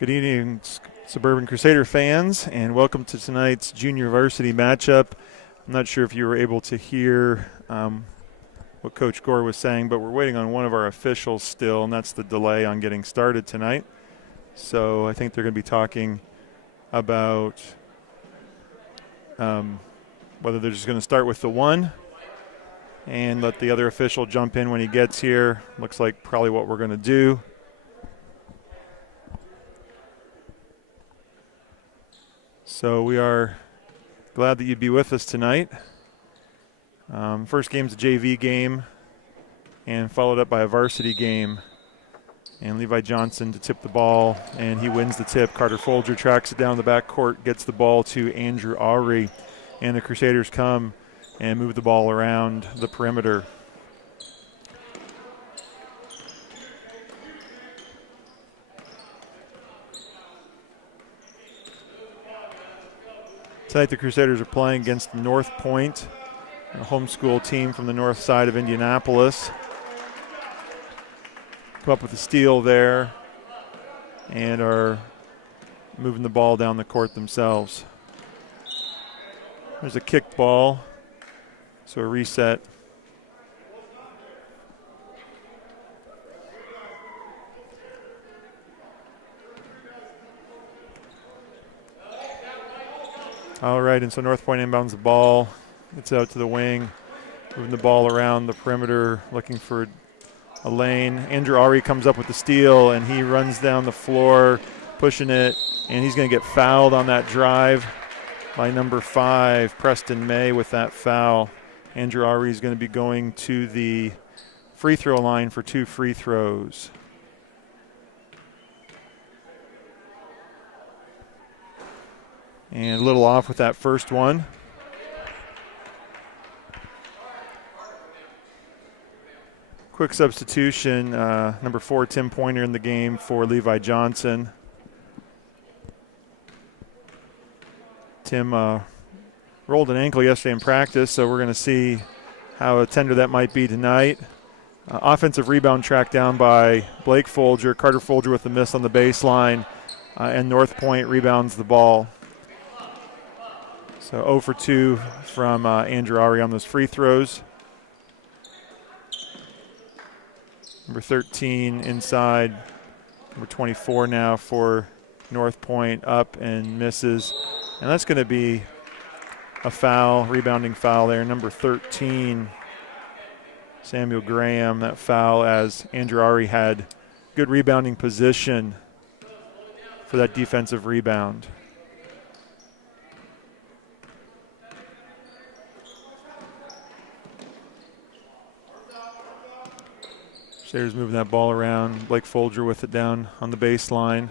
Good evening, Suburban Crusader fans, and welcome to tonight's junior varsity matchup. I'm not sure if you were able to hear what Coach Gore was saying, but we're waiting on one of our officials still, and that's the delay on getting started tonight. So I think they're going to be talking about whether they're just going to start with the one and let the other official jump in when he gets here. Looks like probably what we're going to do. So we are glad that you'd be with us tonight. First game's a JV game and followed up by a varsity game. And Levi Johnson to tip the ball, and he wins the tip. Carter Folger tracks it down the back court, gets the ball to Andrew Aury, and the Crusaders come and move the ball around the perimeter. Tonight the Crusaders are playing against Northpointe, a homeschool team from the north side of Indianapolis. Come up with a steal there and are moving the ball down the court themselves. There's a kick ball, so a reset. All right, and so Northpointe inbounds the ball. It's out to the wing, moving the ball around the perimeter, looking for a lane. Andrew Aury comes up with the steal, and he runs down the floor, pushing it, and he's going to get fouled on that drive by number 5, Preston May, with that foul. Andrew Aury is going to be going to the free throw line for 2 free throws. And a little off with that first one. Quick substitution, number 4, Tim Pointer in the game for Levi Johnson. Tim rolled an ankle yesterday in practice, so we're going to see how tender that might be tonight. Offensive rebound tracked down by Blake Folger. Carter Folger with the miss on the baseline, and Northpointe rebounds the ball. So 0 for 2 from Andrew Aury on those free throws. Number 13 inside, number 24 now for Northpointe, up and misses. And that's going to be a foul, rebounding foul there. Number 13, Samuel Graham, that foul as Andrew Aury had good rebounding position for that defensive rebound. Crusaders moving that ball around. Blake Folger with it down on the baseline.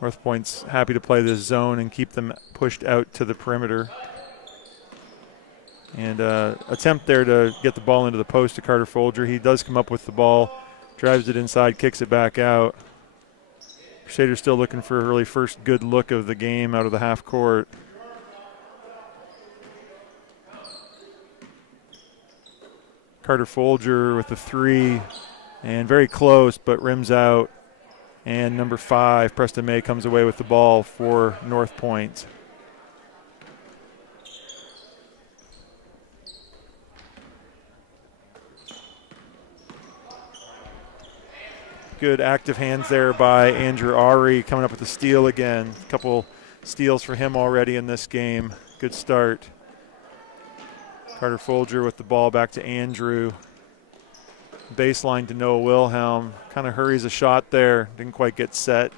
Northpointe's happy to play this zone and keep them pushed out to the perimeter. And attempt there to get the ball into the post to Carter Folger. He does come up with the ball, drives it inside, kicks it back out. Crusaders still looking for a really first good look of the game out of the half court. Carter Folger with the 3, and very close, but rims out. And number 5, Preston May, comes away with the ball for Northpointe. Good active hands there by Andrew Aury, coming up with the steal again. A couple steals for him already in this game. Good start. Carter Folger with the ball back to Andrew. Baseline to Noah Wilhelm. Kind of hurries a shot there. Didn't quite get set.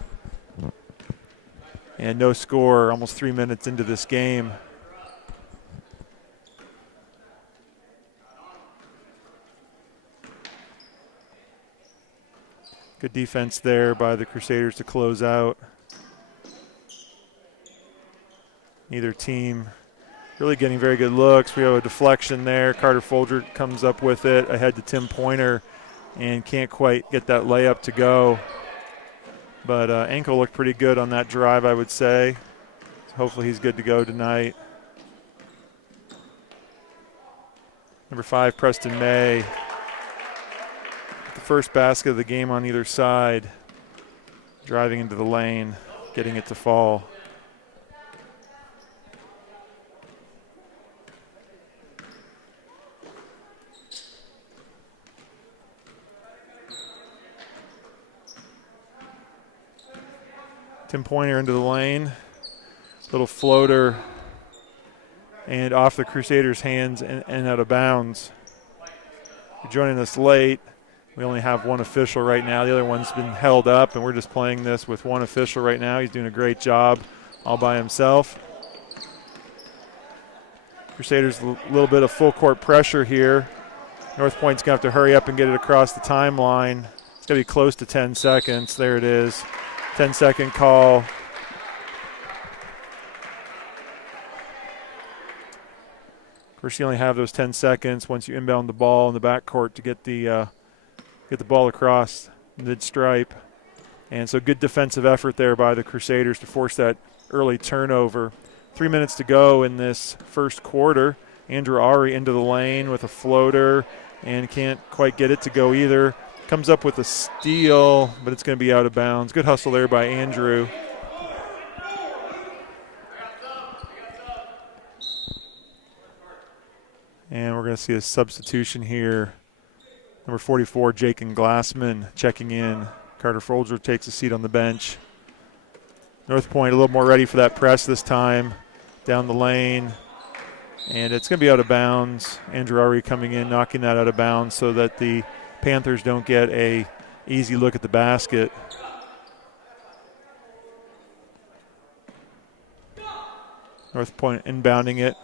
And no score, almost 3 minutes into this game. Good defense there by the Crusaders to close out. Neither team really getting very good looks. We have a deflection there. Carter Folger comes up with it ahead to Tim Pointer and can't quite get that layup to go. But ankle looked pretty good on that drive, I would say. So hopefully he's good to go tonight. Number 5, Preston May. The first basket of the game on either side. driving into the lane, getting it to fall. Tim Pointer into the lane. Little floater and off the Crusaders' hands and out of bounds. If you're joining us late, we only have one official right now. The other one's been held up, and we're just playing this with one official right now. He's doing a great job all by himself. Crusaders a little bit of full court pressure here. Northpointe's going to have to hurry up and get it across the timeline. It's going to be close to 10 seconds. There it is. 10-second call. Of course, you only have those 10 seconds once you inbound the ball in the backcourt to get the ball across mid-stripe. And so good defensive effort there by the Crusaders to force that early turnover. 3 minutes to go in this first quarter. Andrew Ari into the lane with a floater and can't quite get it to go either. Comes up with a steal, but it's going to be out of bounds. Good hustle there by Andrew. And we're going to see a substitution here. Number 44, Jacob Glassman checking in. Carter Folger takes a seat on the bench. Northpointe a little more ready for that press this time. Down the lane. And it's going to be out of bounds. Andrew Ari coming in, knocking that out of bounds so that the Panthers don't get a easy look at the basket. Northpointe inbounding it.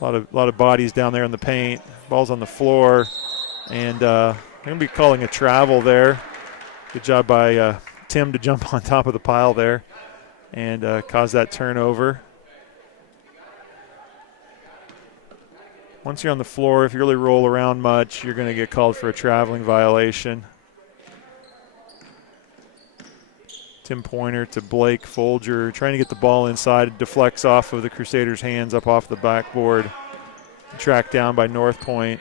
A lot of bodies down there in the paint. Ball's on the floor, and they're going to be calling a travel there. Good job by Tim to jump on top of the pile there and cause that turnover. Once you're on the floor, if you really roll around much, you're going to get called for a traveling violation. Tim Pointer to Blake Folger, trying to get the ball inside. It deflects off of the Crusaders' hands up off the backboard. Tracked down by Northpointe.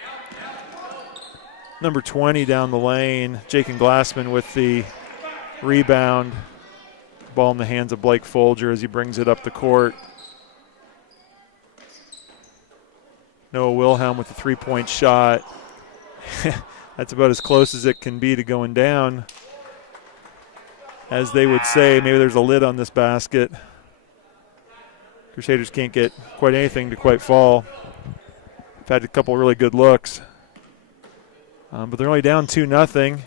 Number 20 down the lane, Jacob Glassman with the rebound. Ball in the hands of Blake Folger as he brings it up the court. Noah Wilhelm with the three-point shot. That's about as close as it can be to going down. As they would say, maybe there's a lid on this basket. Crusaders can't get quite anything to quite fall. They've had a couple really good looks. But they're only down 2-0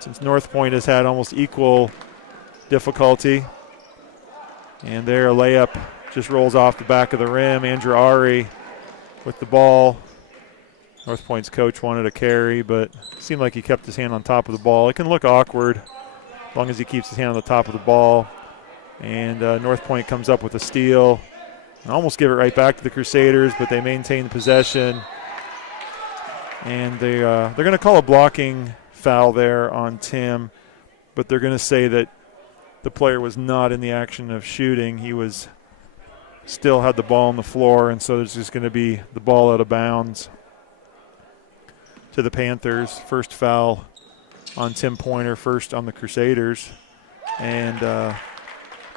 since Northpointe has had almost equal difficulty. And there a layup just rolls off the back of the rim. Andrew Ari with the ball. Northpointe's coach wanted a carry, but it seemed like he kept his hand on top of the ball. It can look awkward as long as he keeps his hand on the top of the ball. And Northpointe comes up with a steal. And almost give it right back to the Crusaders, but they maintain the possession. And they're going to call a blocking foul there on Tim, but they're going to say that the player was not in the action of shooting. He was still had the ball on the floor, and so there's just going to be the ball out of bounds to the Panthers. First foul on Tim Pointer, first on the Crusaders. And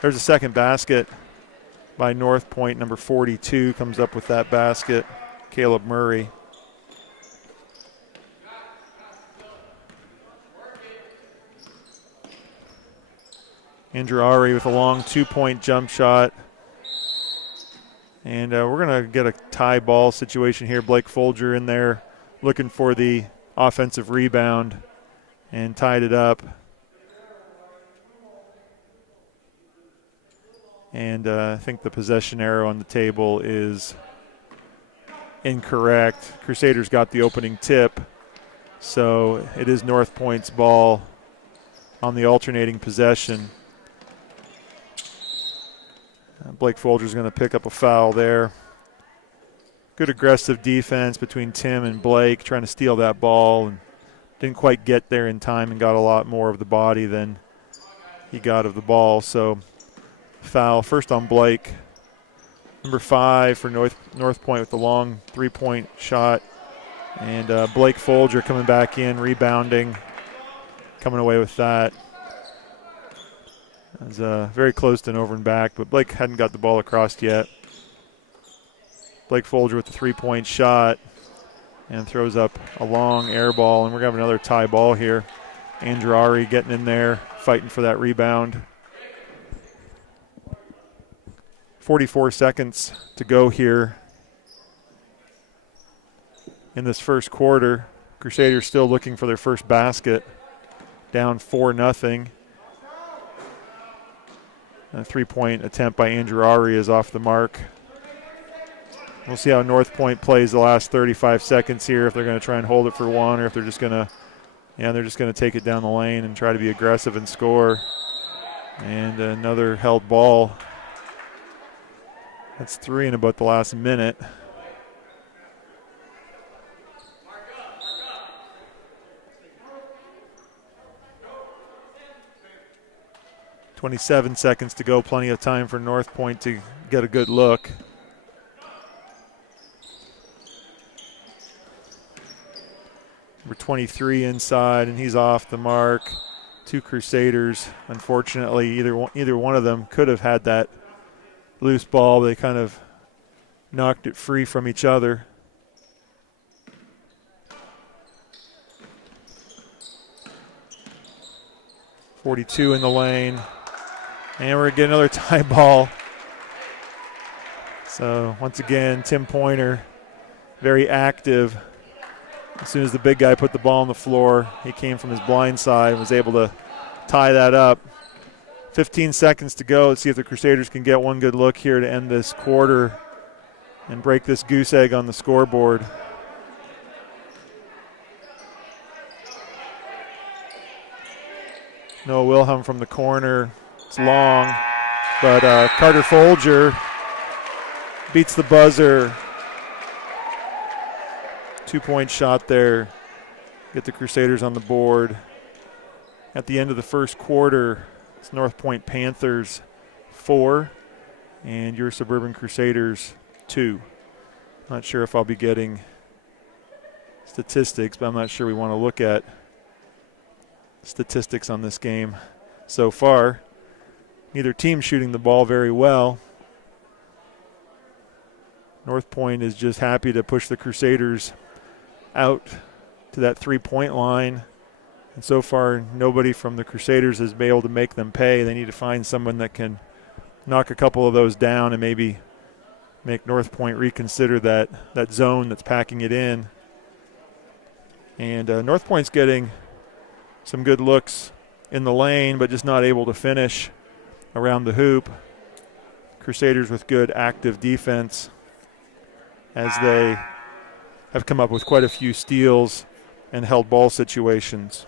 there's a second basket by Northpointe. Number 42 comes up with that basket, Caleb Murray. Andrew Ari with a long two-point jump shot. And we're going to get a tie ball situation here. Blake Folger in there looking for the offensive rebound and tied it up. And I think the possession arrow on the table is incorrect. Crusaders got the opening tip, so it is Northpointe's ball on the alternating possession. Blake Folger's going to pick up a foul there. Good aggressive defense between Tim and Blake, trying to steal that ball, and didn't quite get there in time and got a lot more of the body than he got of the ball. So foul first on Blake. Number 5 for Northpointe with the long three-point shot. And Blake Folger coming back in, rebounding. coming away with that. It was very close to an over and back, but Blake hadn't got the ball across yet. Blake Folger with the three-point shot and throws up a long air ball, and we're going to have another tie ball here. Andrew Ari getting in there, fighting for that rebound. 44 seconds to go here in this first quarter. Crusaders still looking for their first basket, down 4-0. A three-point attempt by Andrew Ari is off the mark. We'll see how Northpointe plays the last 35 seconds here, if they're going to try and hold it for one, or if they're just going to, they're just going to take it down the lane and try to be aggressive and score. And another held ball. That's 3 in about the last minute. .27 seconds to go, plenty of time for Northpointe to get a good look. Number 23 inside, and he's off the mark. 2 Crusaders. Unfortunately, either one of them could have had that loose ball. They kind of knocked it free from each other. .42 in the lane. And we're getting another tie ball. So once again, Tim Pointer, very active. As soon as the big guy put the ball on the floor, he came from his blind side and was able to tie that up. 15 seconds to go. Let's see if the Crusaders can get one good look here to end this quarter and break this goose egg on the scoreboard. Noah Wilhelm from the corner. It's long, but Carter Folger beats the buzzer. 2-point shot there. Get the Crusaders on the board. At the end of the first quarter, it's Northpointe Panthers 4 and your Suburban Crusaders 2. Not sure if I'll be getting statistics, but I'm not sure we want to look at statistics on this game so far. Neither team shooting the ball very well. Northpointe is just happy to push the Crusaders out to that three-point line. And so far, nobody from the Crusaders has been able to make them pay. They need to find someone that can knock a couple of those down and maybe make Northpointe reconsider that zone that's packing it in. And Northpointe's getting some good looks in the lane, but just not able to finish around the hoop. Crusaders with good active defense as they have come up with quite a few steals and held ball situations.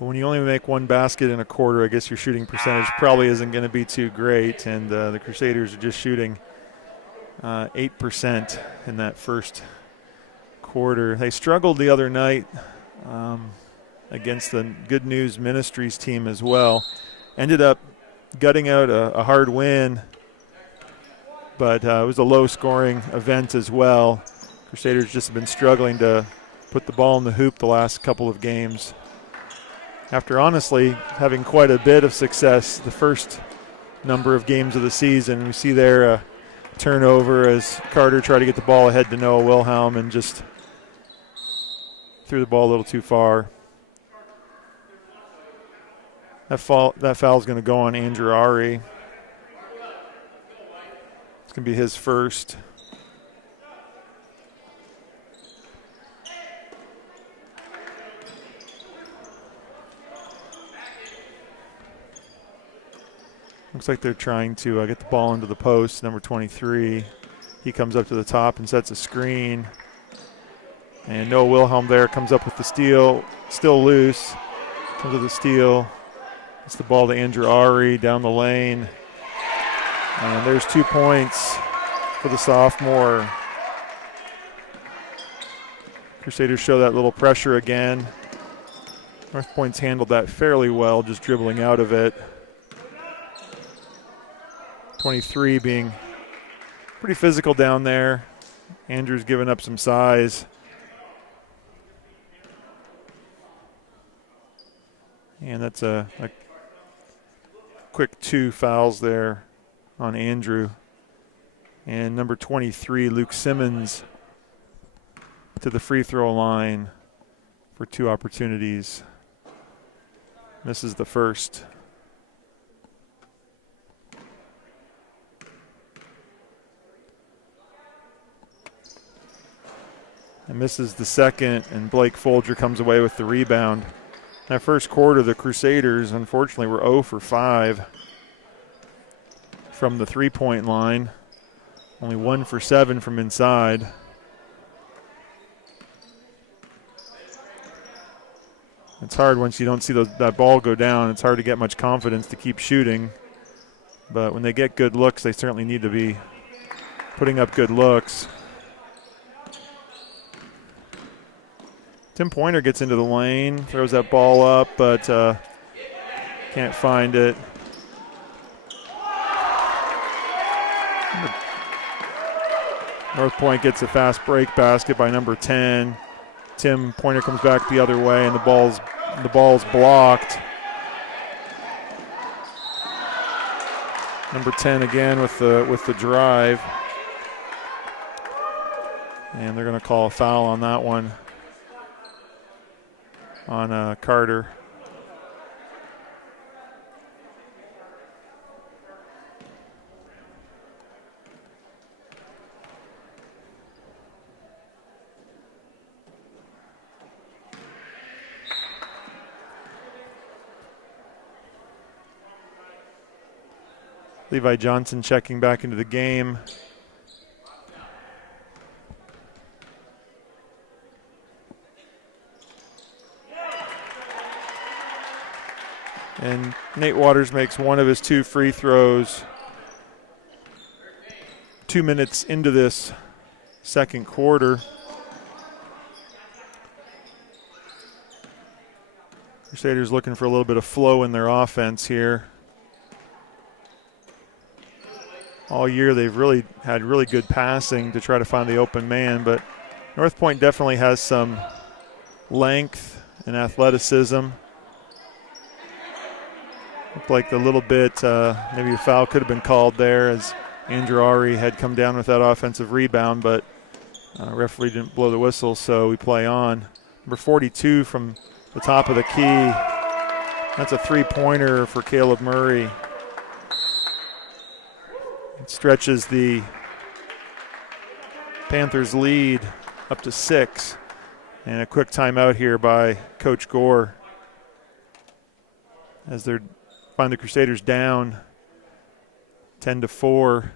But when you only make one basket in a quarter, I guess your shooting percentage probably isn't going to be too great, and the Crusaders are just shooting 8% in that first quarter. They struggled the other night against the Good News Ministries team as well. Ended up gutting out a hard win, but it was a low-scoring event as well. Crusaders just have been struggling to put the ball in the hoop the last couple of games. After honestly having quite a bit of success the first number of games of the season. We see there a turnover as Carter tried to get the ball ahead to Noah Wilhelm and just threw the ball a little too far. That foul is going to go on Andrew Ari. It's going to be his first. Looks like they're trying to get the ball into the post, number 23. He comes up to the top and sets a screen. And Noah Wilhelm there comes up with the steal, still loose. Comes with the steal. It's the ball to Andrew Ari down the lane. And there's 2 points for the sophomore. Crusaders show that little pressure again. Northpointe's handled that fairly well, just dribbling out of it. 23 being pretty physical down there. Andrew's given up some size. And that's a quick 2 fouls there on Andrew. And number 23, Luke Simmons, to the free throw line for 2 opportunities. Misses the first. And misses the second, and Blake Folger comes away with the rebound. That first quarter, the Crusaders, unfortunately, were 0 for 5 from the three-point line. Only 1 for 7 from inside. It's hard once you don't see that ball go down. It's hard to get much confidence to keep shooting. But when they get good looks, they certainly need to be putting up good looks. Tim Pointer gets into the lane, throws that ball up, but can't find it. Northpointe gets a fast break basket by number 10. Tim Pointer comes back the other way, and the ball's blocked. Number 10 again with the drive, and they're going to call a foul on that one on Carter. Levi Johnson checking back into the game. And Nate Waters makes one of his 2 free throws 2 minutes into this second quarter. Crusaders looking for a little bit of flow in their offense here. All year they've really had really good passing to try to find the open man, but Northpointe definitely has some length and athleticism. Looked like a little bit, maybe a foul could have been called there as Andrew Ari had come down with that offensive rebound, but referee didn't blow the whistle, so we play on. Number 42 from the top of the key. That's a 3-pointer for Caleb Murray. It stretches the Panthers' lead up to 6. And a quick timeout here by Coach Gore as they find the Crusaders down 10-4.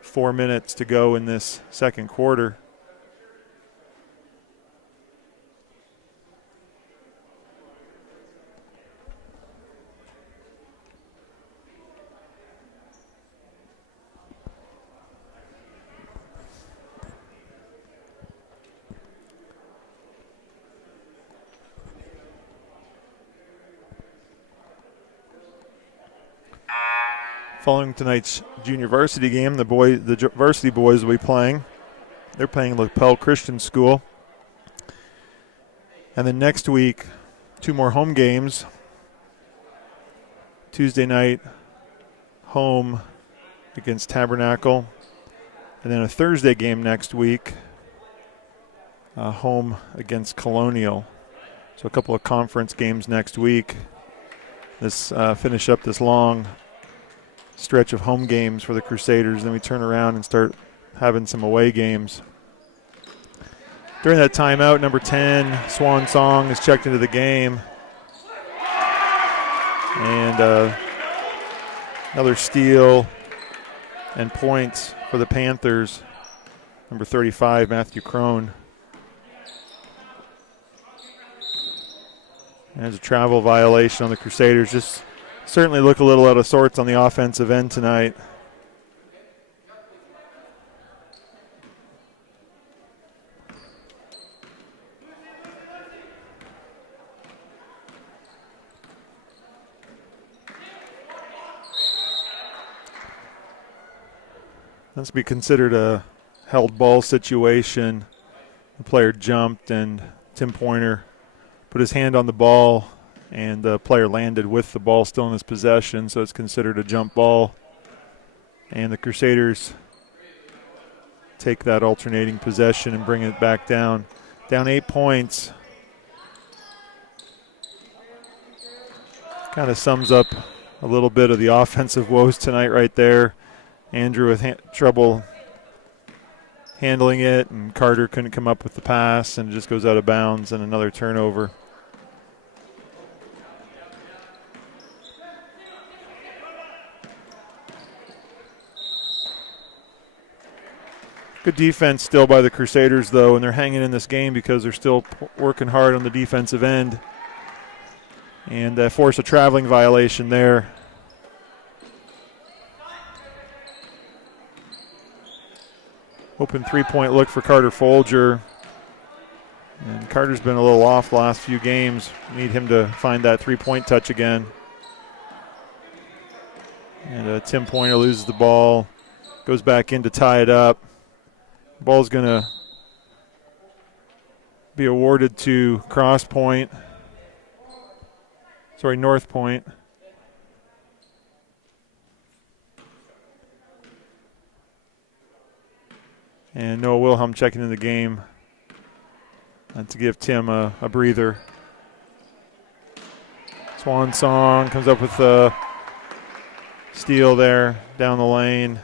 4 minutes to go in this second quarter. Following tonight's junior varsity game, the varsity boys will be playing. They're playing LaPel Christian School. And then next week, 2 more home games. Tuesday night, home against Tabernacle. And then a Thursday game next week, home against Colonial. So a couple of conference games next week. This finish up this long stretch of home games for the Crusaders. Then we turn around and start having some away games. During that timeout, number 10, Swan Song, is checked into the game. And another steal and points for the Panthers. Number 35, Matthew Crone. And there's a travel violation on the Crusaders. Just certainly look a little out of sorts on the offensive end tonight. That's to be considered a held ball situation. The player jumped, and Tim Pointer put his hand on the ball, and the player landed with the ball still in his possession, so it's considered a jump ball. And the Crusaders take that alternating possession and bring it back down. Down 8 points. Kind of sums up a little bit of the offensive woes tonight right there. Andrew with trouble handling it, and Carter couldn't come up with the pass, and it just goes out of bounds, and another turnover. Good defense still by the Crusaders, though, and they're hanging in this game because they're still working hard on the defensive end. And force a traveling violation there. Open three-point look for Carter Folger. And Carter's been a little off the last few games. Need him to find that three-point touch again. And Tim Pointer loses the ball. Goes back in to tie it up. Ball's going to be awarded to Northpointe. And Noah Wilhelm checking in the game to give Tim a breather. Swan Song comes up with a steal there down the lane.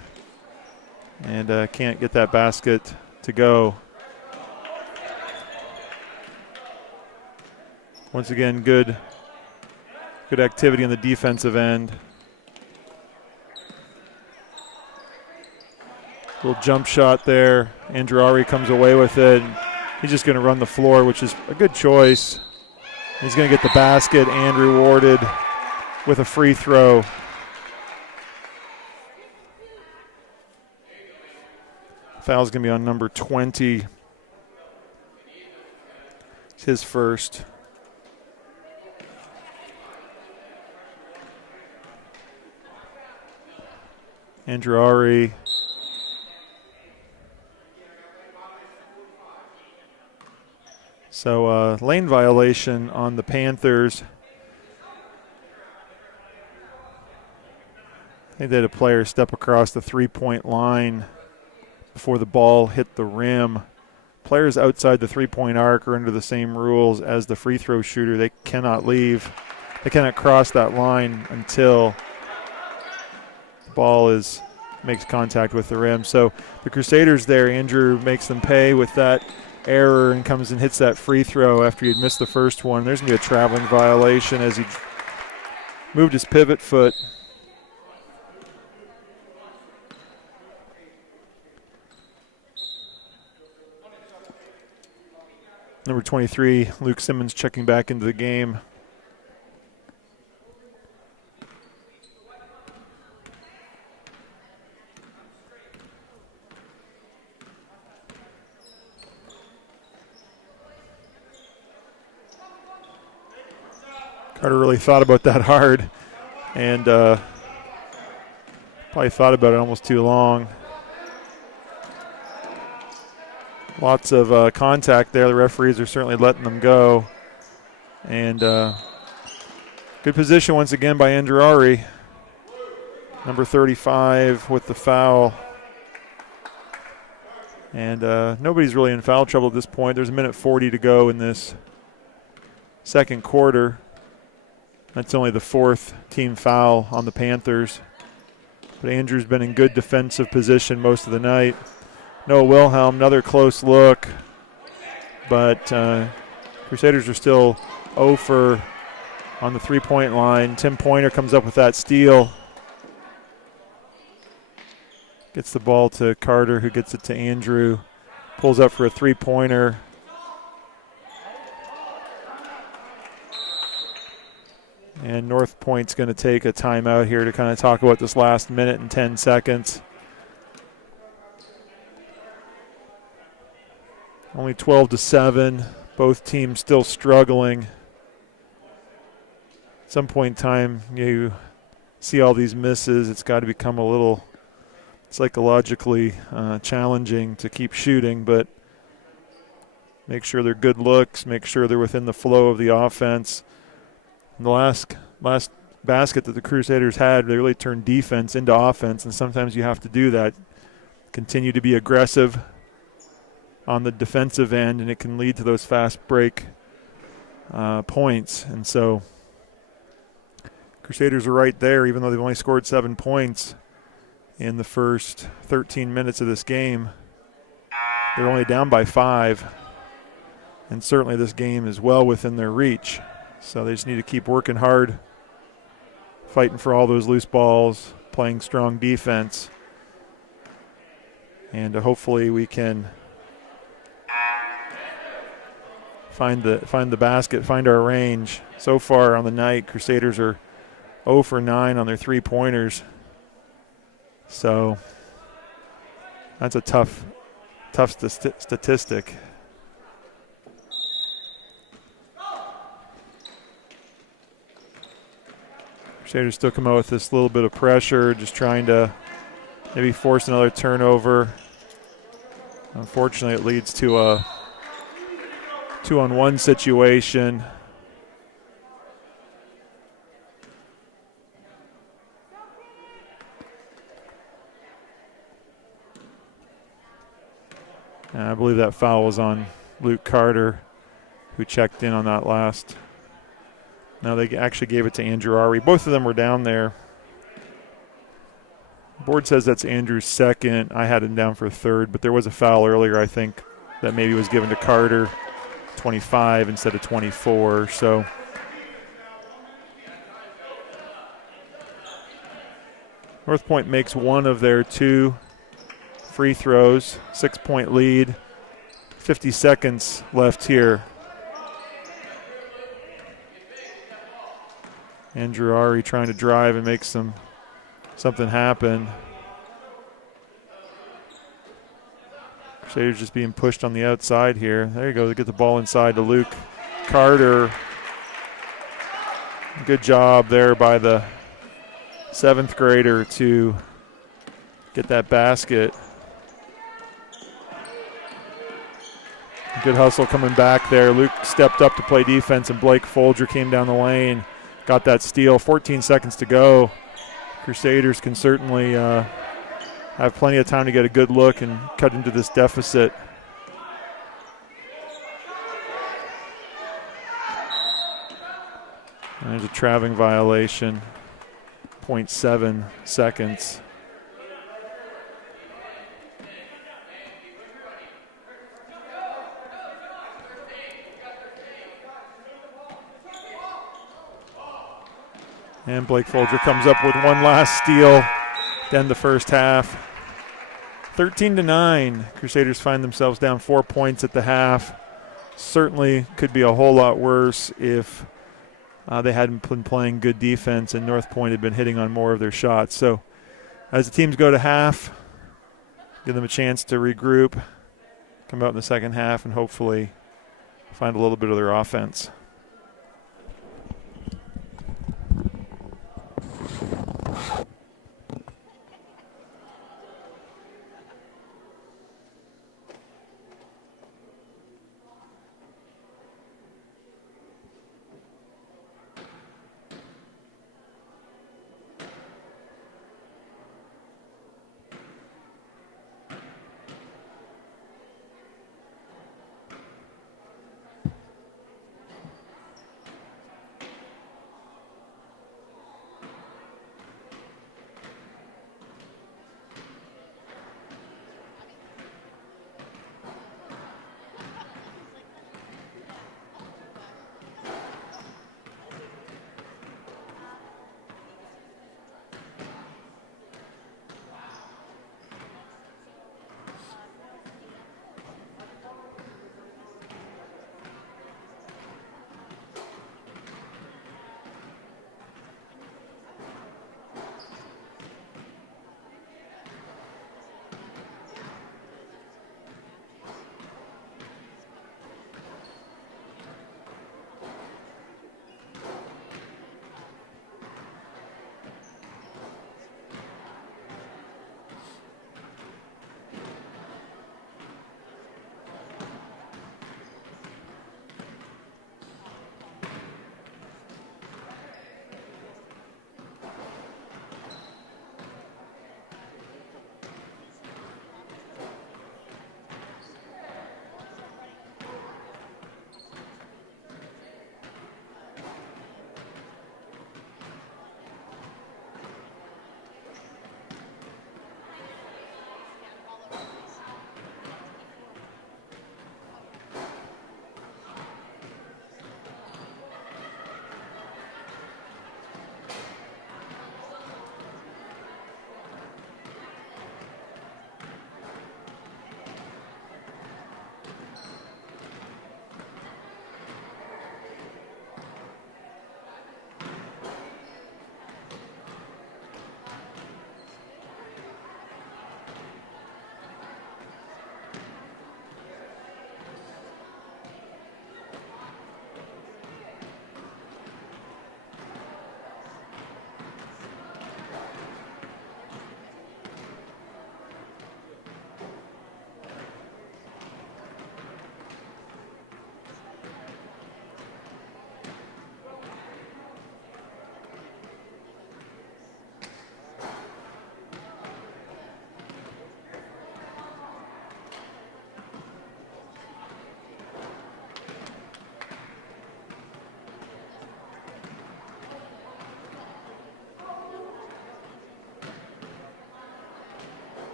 And can't get that basket to go. Once again, good activity on the defensive end. Little jump shot there. Andrew Ari comes away with it. He's just going to run the floor, which is a good choice. He's going to get the basket and rewarded with a free throw. Foul's going to be on number 20. It's his first. Andrew Ari. So lane violation on the Panthers. I think they had a player step across the three-point line before the ball hit the rim. Players outside the three-point arc are under the same rules as the free throw shooter. They cannot leave. They cannot cross that line until the ball makes contact with the rim. So the Crusaders there, Andrew makes them pay with that error and comes and hits that free throw after he'd missed the first one. There's going to be a traveling violation as he moved his pivot foot. Number 23, Luke Simmons checking back into the game. Carter really thought about that hard and probably thought about it almost too long. Lots of contact there. The referees are certainly letting them go. And good position once again by Andrew Ari. Number 35 with the foul. And nobody's really in foul trouble at this point. There's a minute 40 to go in this second quarter. That's only the fourth team foul on the Panthers. But Andrew's been in good defensive position most of the night. Noah Wilhelm, another close look. But Crusaders are still 0 for on the three-point line. Tim Pointer comes up with that steal. Gets the ball to Carter, who gets it to Andrew. Pulls up for a three-pointer. And Northpointe's going to take a timeout here to kind of talk about this last minute and 10 seconds. Only 12-7. Both teams still struggling. At some point in time, you see all these misses. It's got to become a little psychologically challenging to keep shooting, but make sure they're good looks, make sure they're within the flow of the offense. And the last basket that the Crusaders had, they really turned defense into offense, and sometimes you have to do that. Continue to be aggressive on the defensive end, and it can lead to those fast break points. And so Crusaders are right there, even though they've only scored 7 points in the first 13 minutes of this game. They're only down by 5, and certainly this game is well within their reach. So they just need to keep working hard, fighting for all those loose balls, playing strong defense, and hopefully we can find the basket, find our range. So far on the night, Crusaders are 0 for 9 on their three-pointers. So that's a tough statistic. Crusaders still come out with this little bit of pressure, just trying to maybe force another turnover. Unfortunately, it leads to a 2-on-1 situation. And I believe that foul was on Luke Carter, who checked in on that last. No, they actually gave it to Andrew Ari. Both of them were down there. Board says that's Andrew's second. I had him down for third, but there was a foul earlier, I think, that maybe was given to Carter, 25 instead of 24. So Northpointe makes one of their 2 free throws, 6-point lead, 50 seconds left here. Andrew Ari trying to drive and make something happen. Crusaders just being pushed on the outside here. There you go, they get the ball inside to Luke Carter. Good job there by the 7th grader to get that basket. Good hustle coming back there. Luke stepped up to play defense, and Blake Folger came down the lane, got that steal. 14 seconds to go. Crusaders can certainly have plenty of time to get a good look and cut into this deficit. And there's a traveling violation, 0.7 seconds. And Blake Folger comes up with one last steal to end the first half. 13-9. Crusaders find themselves down 4 points at the half. Certainly could be a whole lot worse if they hadn't been playing good defense and Northpointe had been hitting on more of their shots. So as the teams go to half, give them a chance to regroup, come out in the second half, and hopefully find a little bit of their offense.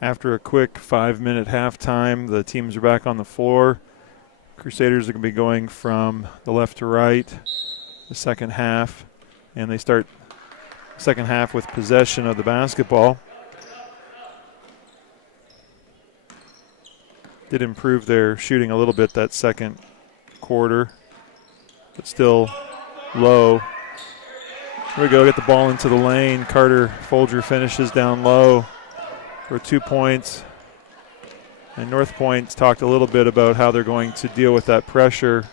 After a quick 5-minute halftime, the teams are back on the floor. Crusaders are going to be going from the left to right the second half, and they start the second half with possession of the basketball. Did improve their shooting a little bit that second quarter, but still low. Here we go, get the ball into the lane. Carter Folger finishes down low for 2 points. And Northpointe's talked a little bit about how they're going to deal with that pressure.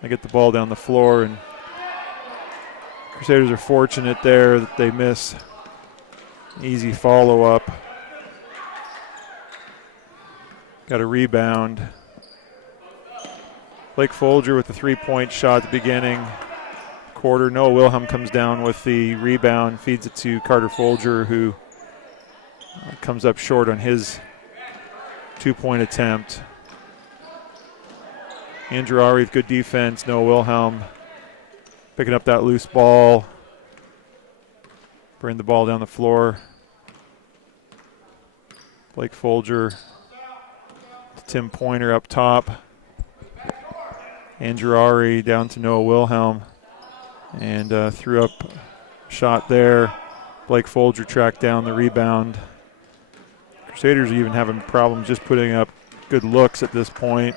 They get the ball down the floor, and Crusaders are fortunate there that they miss an easy follow-up. Got a rebound. Blake Folger with the three-point shot at the beginning quarter. Noah Wilhelm comes down with the rebound, feeds it to Carter Folger, who comes up short on his two-point attempt. Andrew Ari with good defense. Noah Wilhelm picking up that loose ball. Bring the ball down the floor. Blake Folger to Tim Pointer up top. Andrew Ari down to Noah Wilhelm. And threw up a shot there. Blake Folger tracked down the rebound. Crusaders are even having problems just putting up good looks at this point.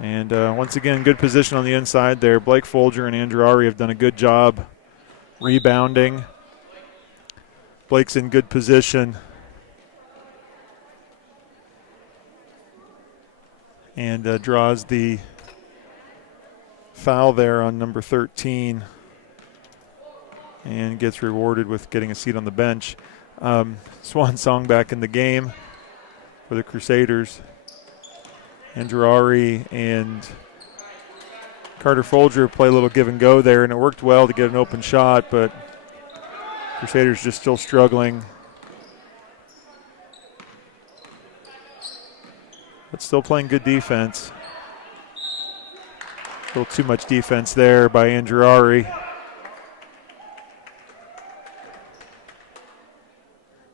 And once again, good position on the inside there. Blake Folger and Andrew Ari have done a good job rebounding. Blake's in good position. And draws the foul there on number 13. And gets rewarded with getting a seat on the bench. Swan song back in the game for the Crusaders. Andrew Ari and Carter Folger play a little give and go there, and it worked well to get an open shot, but Crusaders just still struggling. But still playing good defense. A little too much defense there by Andrew Ari.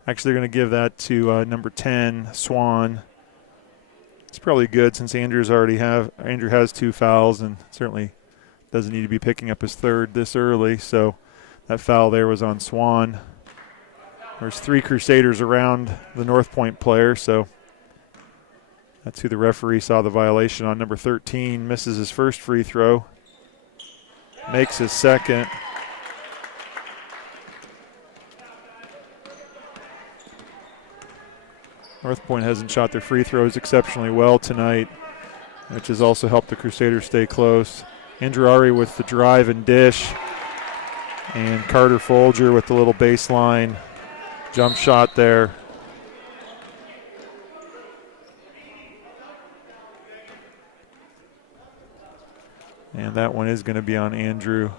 Actually, they're going to give that to number 10, Swan. It's probably good since Andrew has 2 fouls and certainly doesn't need to be picking up his third this early. So that foul there was on Swan. There's 3 Crusaders around the Northpointe player, so that's who the referee saw the violation on. Number 13 misses his first free throw, makes his second. Northpointe hasn't shot their free throws exceptionally well tonight, which has also helped the Crusaders stay close. Andrew Ari with the drive and dish, and Carter Folger with the little baseline jump shot there. And that one is going to be on Andrew.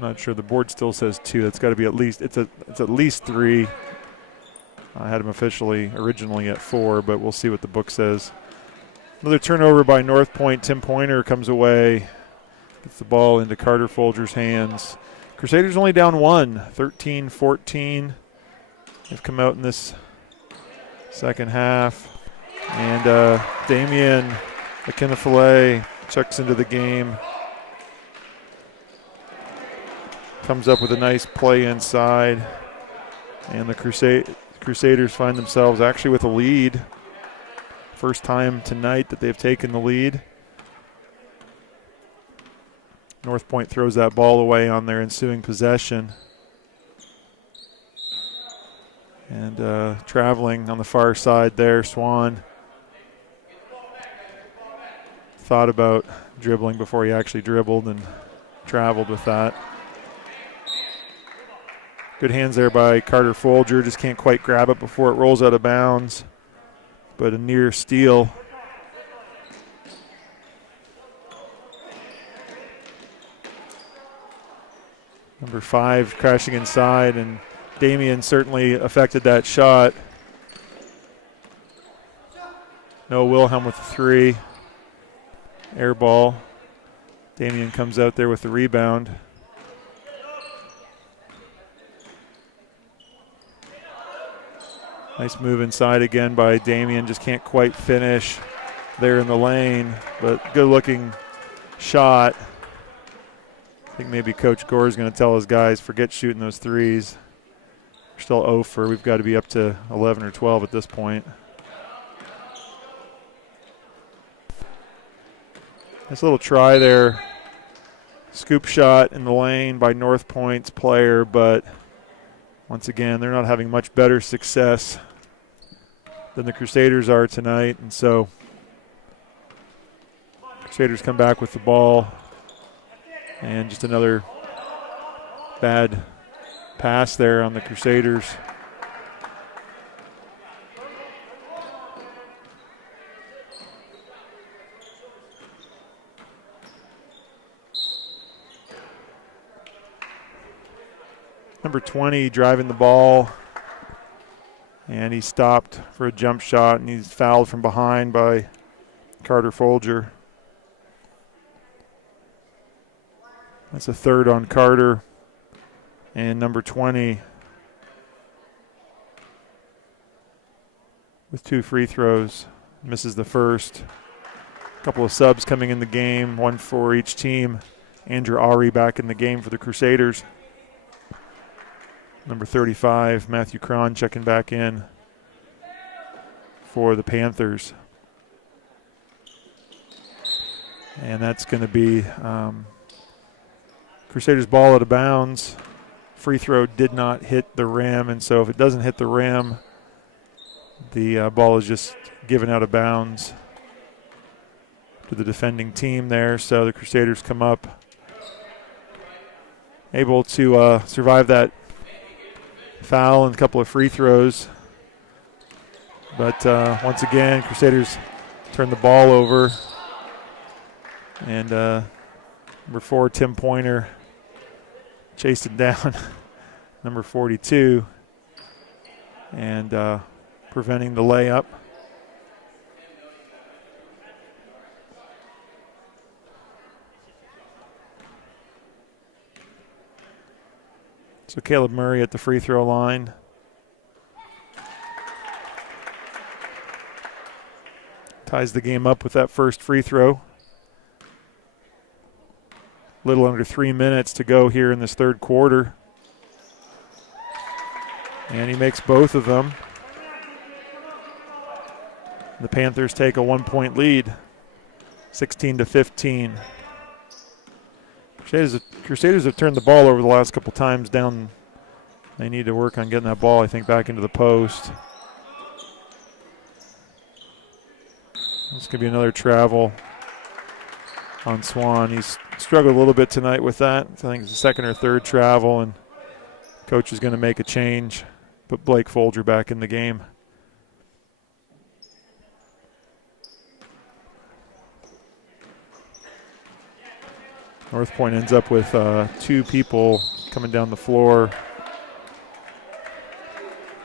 Not sure. The board still says 2. That's got to be at least. It's at least 3. I had him originally at 4, but we'll see what the book says. Another turnover by Northpointe. Tim Pointer comes away, gets the ball into Carter Folger's hands. Crusaders only down 1, 13-14. They've come out in this second half, and Damian Akinafale checks into the game. Comes up with a nice play inside, and the Crusaders find themselves actually with a lead. First time tonight that they've taken the lead. Northpointe throws that ball away on their ensuing possession. And traveling on the far side there, Swan thought about dribbling before he actually dribbled and traveled with that. Good hands there by Carter Folger. Just can't quite grab it before it rolls out of bounds. But a near steal. Number 5 crashing inside, and Damian certainly affected that shot. Noah Wilhelm with the 3. Air ball. Damian comes out there with the rebound. Nice move inside again by Damian. Just can't quite finish there in the lane, but good looking shot. I think maybe Coach Gore is going to tell his guys, forget shooting those threes. We're still 0 for. We've got to be up to 11 or 12 at this point. Nice little try there. Scoop shot in the lane by Northpointe's player, but once again, they're not having much better success than the Crusaders are tonight, and so Crusaders come back with the ball, and just another bad pass there on the Crusaders. Number 20 driving the ball, and he stopped for a jump shot, and he's fouled from behind by Carter Folger. That's a third on Carter. And number 20 with 2 free throws, misses the first. A couple of subs coming in the game, 1 for each team. Andrew Ari back in the game for the Crusaders. Number 35, Matthew Cron checking back in for the Panthers. And that's going to be Crusaders ball out of bounds. Free throw did not hit the rim, and so if it doesn't hit the rim, the ball is just given out of bounds to the defending team there. So the Crusaders come up, able to survive that foul and a couple of free throws. But once again, Crusaders turn the ball over. And number 4, Tim Pointer, chased it down. Number 42. And preventing the layup. So Caleb Murray at the free throw line. Ties the game up with that first free throw. Little under 3 minutes to go here in this third quarter. And he makes both of them. The Panthers take a 1-point lead, 16-15. Crusaders have turned the ball over the last couple times down. They need to work on getting that ball, I think, back into the post. This could be another travel on Swan. He's struggled a little bit tonight with that. I think it's the second or third travel, and coach is going to make a change. Put Blake Folger back in the game. Northpointe ends up with 2 people coming down the floor.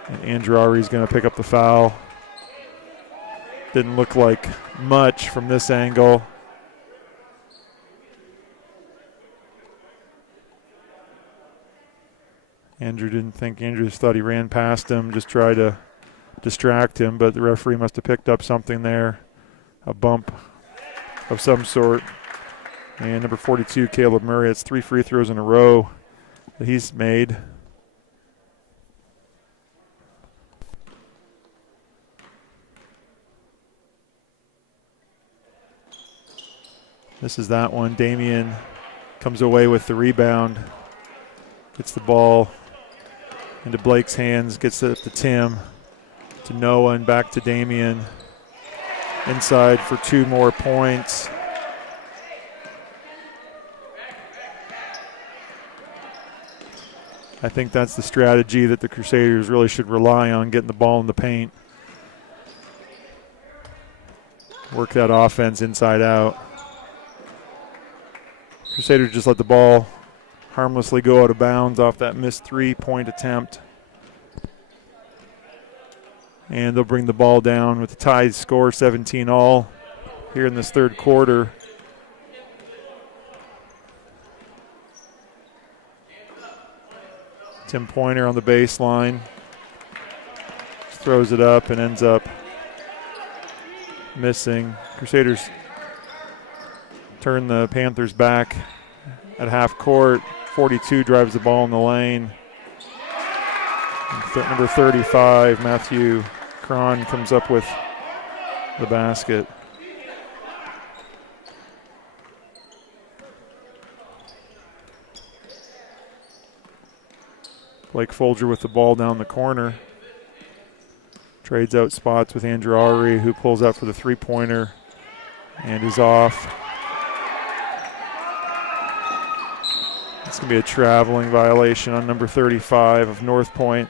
And Andrew Ari is going to pick up the foul. Didn't look like much from this angle. Andrew just thought he ran past him, just tried to distract him, but the referee must have picked up something there, a bump of some sort. And number 42, Caleb Murray, it's 3 free throws in a row that he's made. This is that one. Damian comes away with the rebound, gets the ball into Blake's hands, gets it to Tim, to Noah, and back to Damian. Inside for 2 more points. I think that's the strategy that the Crusaders really should rely on, getting the ball in the paint. Work that offense inside out. Crusaders just let the ball harmlessly go out of bounds off that missed three-point attempt. And they'll bring the ball down with the tied score, 17-all, here in this third quarter. Tim Pointer on the baseline. Just throws it up and ends up missing. Crusaders turn the Panthers back at half court. 42 drives the ball in the lane. Number 35, Matthew Cron, comes up with the basket. Blake Folger with the ball down the corner. Trades out spots with Andrew Ari, who pulls out for the three-pointer and is off. It's going to be a traveling violation on number 35 of Northpointe.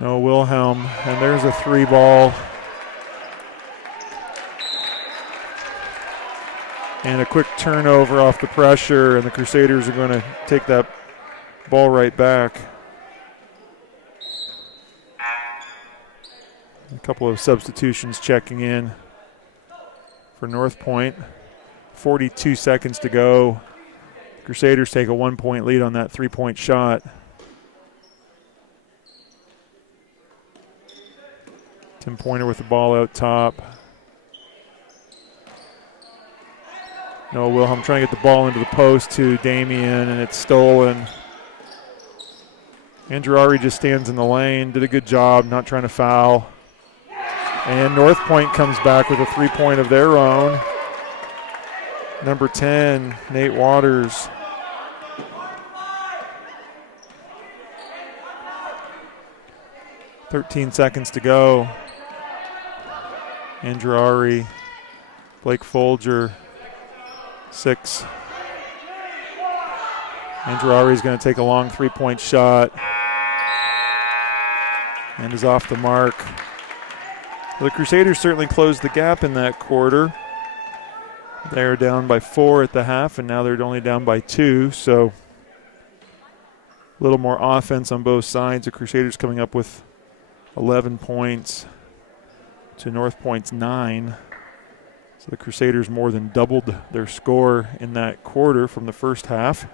No Wilhelm, and there's a three ball. And a quick turnover off the pressure, and the Crusaders are going to take that ball right back. A couple of substitutions checking in for Northpointe. 42 seconds to go. Crusaders take a 1-point lead on that three-point shot. Tim Pointer with the ball out top. Noah Wilhelm trying to get the ball into the post to Damian, and it's stolen. Andrew Ari just stands in the lane, did a good job not trying to foul. And Northpointe comes back with a three-point of their own. Number 10, Nate Waters. .13 seconds to go. Andrew Ari, Blake Folger, 6. Andrew Ari is going to take a long three-point shot and is off the mark. Well, the Crusaders certainly closed the gap in that quarter. They're down by 4 at the half, and now they're only down by 2, so a little more offense on both sides. The Crusaders coming up with 11 points to Northpointe's 9. So the Crusaders more than doubled their score in that quarter from the first half.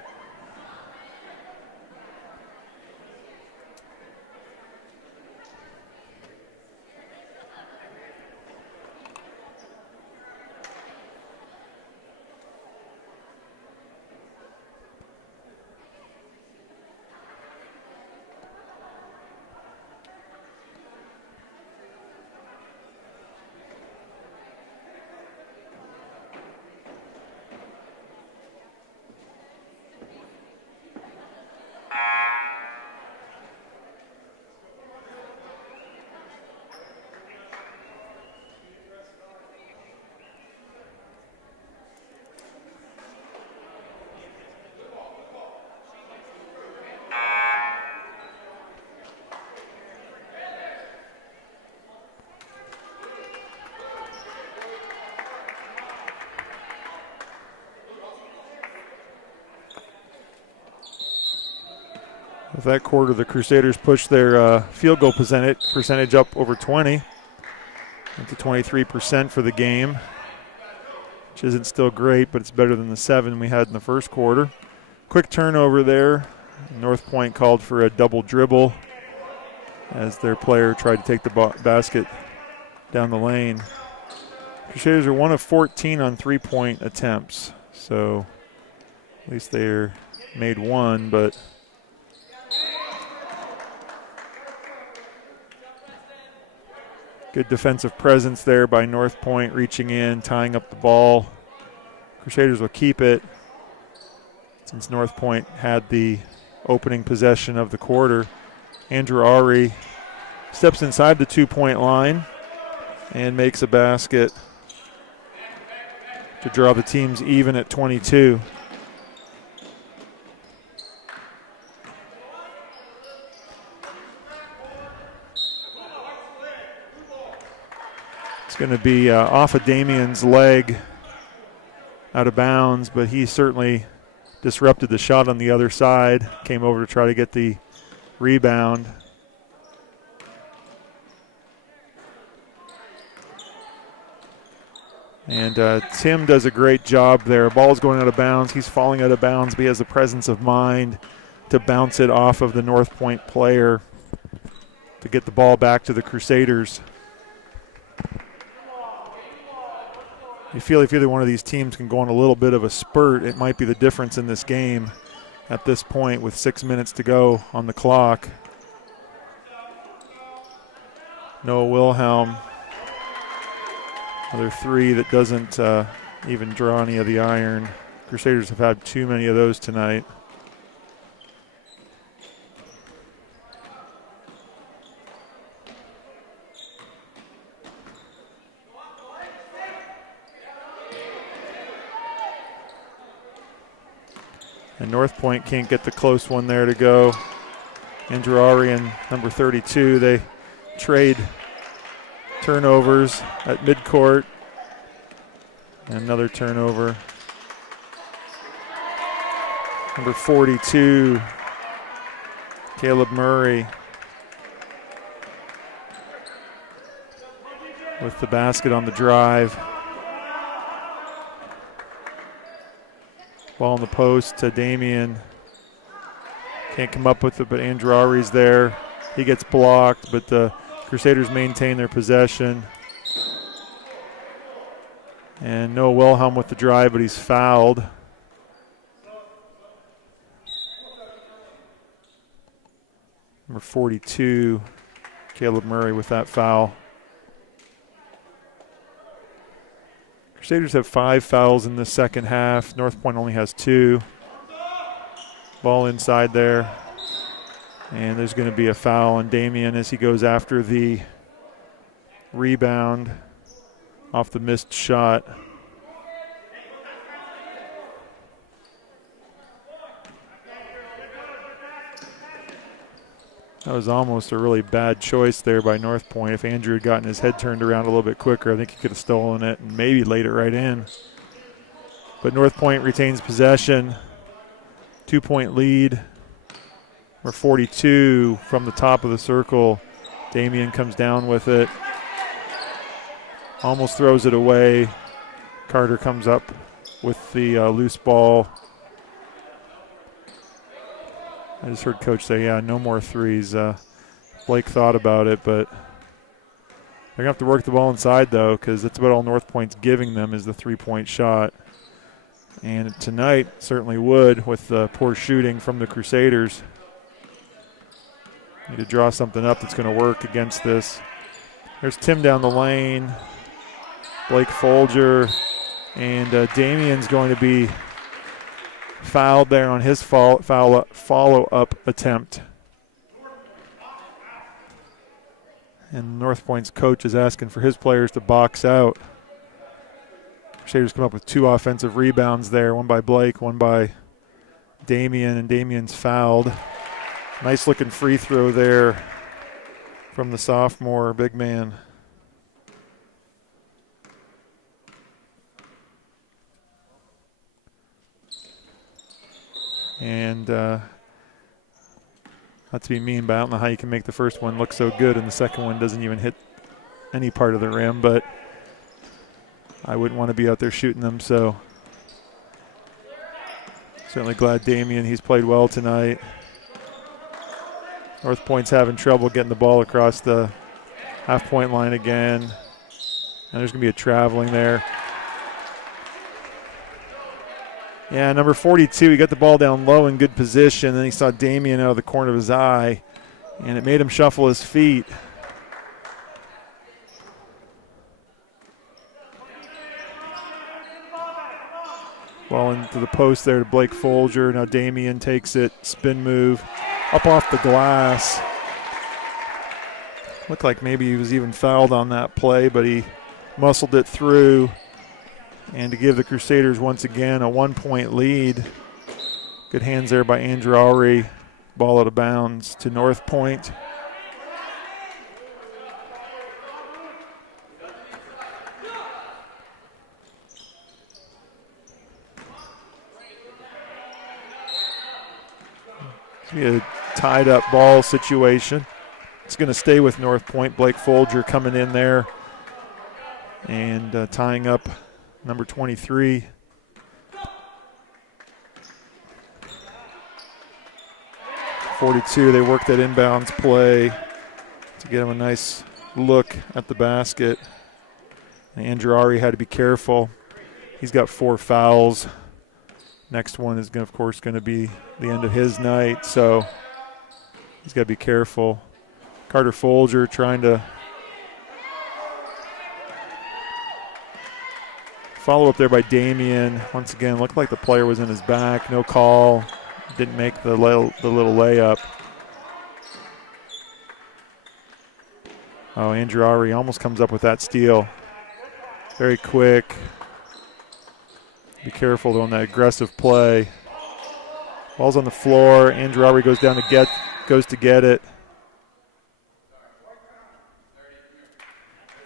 With that quarter, the Crusaders pushed their field goal percentage up over 20, up to 23% for the game, which isn't still great, but it's better than the 7 we had in the first quarter. Quick turnover there. Northpointe called for a double dribble as their player tried to take the basket down the lane. Crusaders are 1 of 14 on three-point attempts, so at least they made one, but good defensive presence there by Northpointe, reaching in, tying up the ball. Crusaders will keep it. since Northpointe had the opening possession of the quarter. Andrew Ari steps inside the 2-point line and makes a basket to draw the teams even at 22. It's going to be off of Damien's leg, out of bounds, but he certainly disrupted the shot on the other side, came over to try to get the rebound. And Tim does a great job there. Ball's going out of bounds. He's falling out of bounds, but he has the presence of mind to bounce it off of the Northpointe player to get the ball back to the Crusaders. You feel if either one of these teams can go on a little bit of a spurt, it might be the difference in this game at this point with 6 minutes to go on the clock. Noah Wilhelm, another three that doesn't even draw any of the iron. Crusaders have had too many of those tonight. And Northpointe can't get the close one there to go. Andrew Ari and number 32, they trade turnovers at midcourt. And another turnover. Number 42, Caleb Murray with the basket on the drive. Ball on the post to Damien. Can't come up with it, but Andrew Ari's there. He gets blocked, but the Crusaders maintain their possession. And Noah Wilhelm with the drive, but he's fouled. Number 42, Caleb Murray with that foul. Crusaders have 5 fouls in the second half. Northpointe only has 2. Ball inside there. And there's going to be a foul on Damien as he goes after the rebound off the missed shot. That was almost a really bad choice there by Northpointe. If Andrew had gotten his head turned around a little bit quicker, I think he could have stolen it and maybe laid it right in. But Northpointe retains possession. 2-point lead. We're 42 from the top of the circle. Damien comes down with it. Almost throws it away. Carter comes up with the loose ball. I just heard Coach say, yeah, no more threes. Blake thought about it, but they're going to have to work the ball inside, though, because that's about all Northpointe's giving them is the three-point shot. And tonight certainly would with the poor shooting from the Crusaders. Need to draw something up that's going to work against this. There's Tim down the lane. Blake Folger. And Damien's going to be fouled there on his follow-up attempt. And Northpointe's coach is asking for his players to box out. Crusaders come up with 2 offensive rebounds there, one by Blake, one by Damien, and Damien's fouled. Nice looking free throw there from the sophomore big man. And not to be mean, but I don't know how you can make the first one look so good and the second one doesn't even hit any part of the rim, but I wouldn't want to be out there shooting them, so certainly glad Damien, he's played well tonight. Northpointe's having trouble getting the ball across the half-point line again. And there's going to be a traveling there. Yeah, number 42, he got the ball down low in good position. Then he saw Damien out of the corner of his eye, and it made him shuffle his feet. Ball into the post there to Blake Folger. Now Damian takes it, spin move, up off the glass. Looked like maybe he was even fouled on that play, but he muscled it through. And to give the Crusaders once again a 1-point lead. Good hands there by Andrew Lowry. Ball out of bounds to Northpointe. A tied up ball situation. It's going to stay with Northpointe. Blake Folger coming in there and tying up number 23. .42, they work that inbounds play to get him a nice look at the basket. And Andrew Ari had to be careful. He's got 4 fouls. Next one is, of course, going to be the end of his night, so he's got to be careful. Carter Folger trying to follow up there by Damian. Once again, looked like the player was in his back. No call. Didn't make the little layup. Oh, Andrew Ari almost comes up with that steal. Very quick. Be careful on that aggressive play. Ball's on the floor. Andrew Ari goes to get it.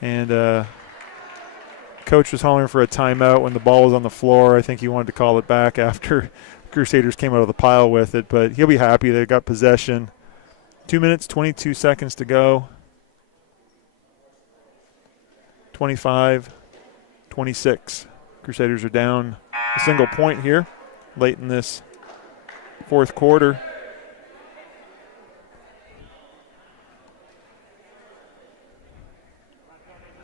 And coach was hollering for a timeout when the ball was on the floor. I think he wanted to call it back after Crusaders came out of the pile with it, but he'll be happy they got possession. 2 minutes, 22 seconds to go. 25-26. Crusaders are down a single point here late in this fourth quarter.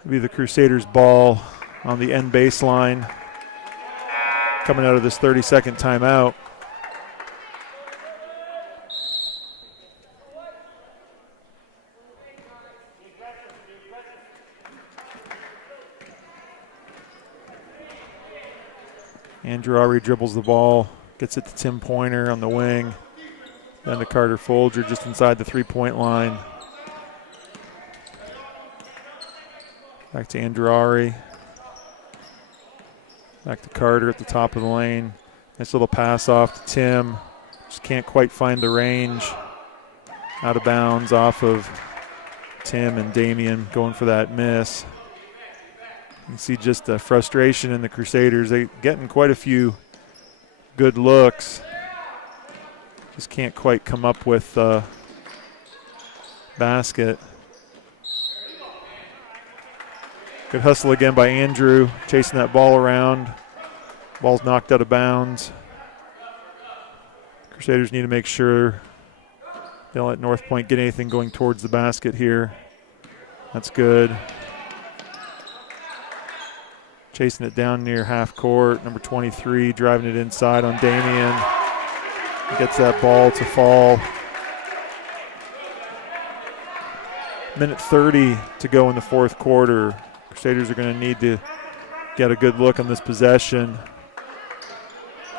It'll be the Crusaders' ball on the end baseline coming out of this 30-second timeout. Andrew Ari dribbles the ball, gets it to Tim Pointer on the wing, then to Carter Folger just inside the three-point line. Back to Andrew Ari. Back to Carter at the top of the lane. Nice little pass off to Tim. Just can't quite find the range. Out of bounds off of Tim and Damian going for that miss. You can see just the frustration in the Crusaders. They're getting quite a few good looks. Just can't quite come up with the basket. Good hustle again by Andrew, chasing that ball around. Ball's knocked out of bounds. Crusaders need to make sure they don't let Northpointe get anything going towards the basket here. That's good. Chasing it down near half court. Number 23 driving it inside on Damian. He gets that ball to fall. Minute 30 to go in the fourth quarter. Crusaders are going to need to get a good look on this possession.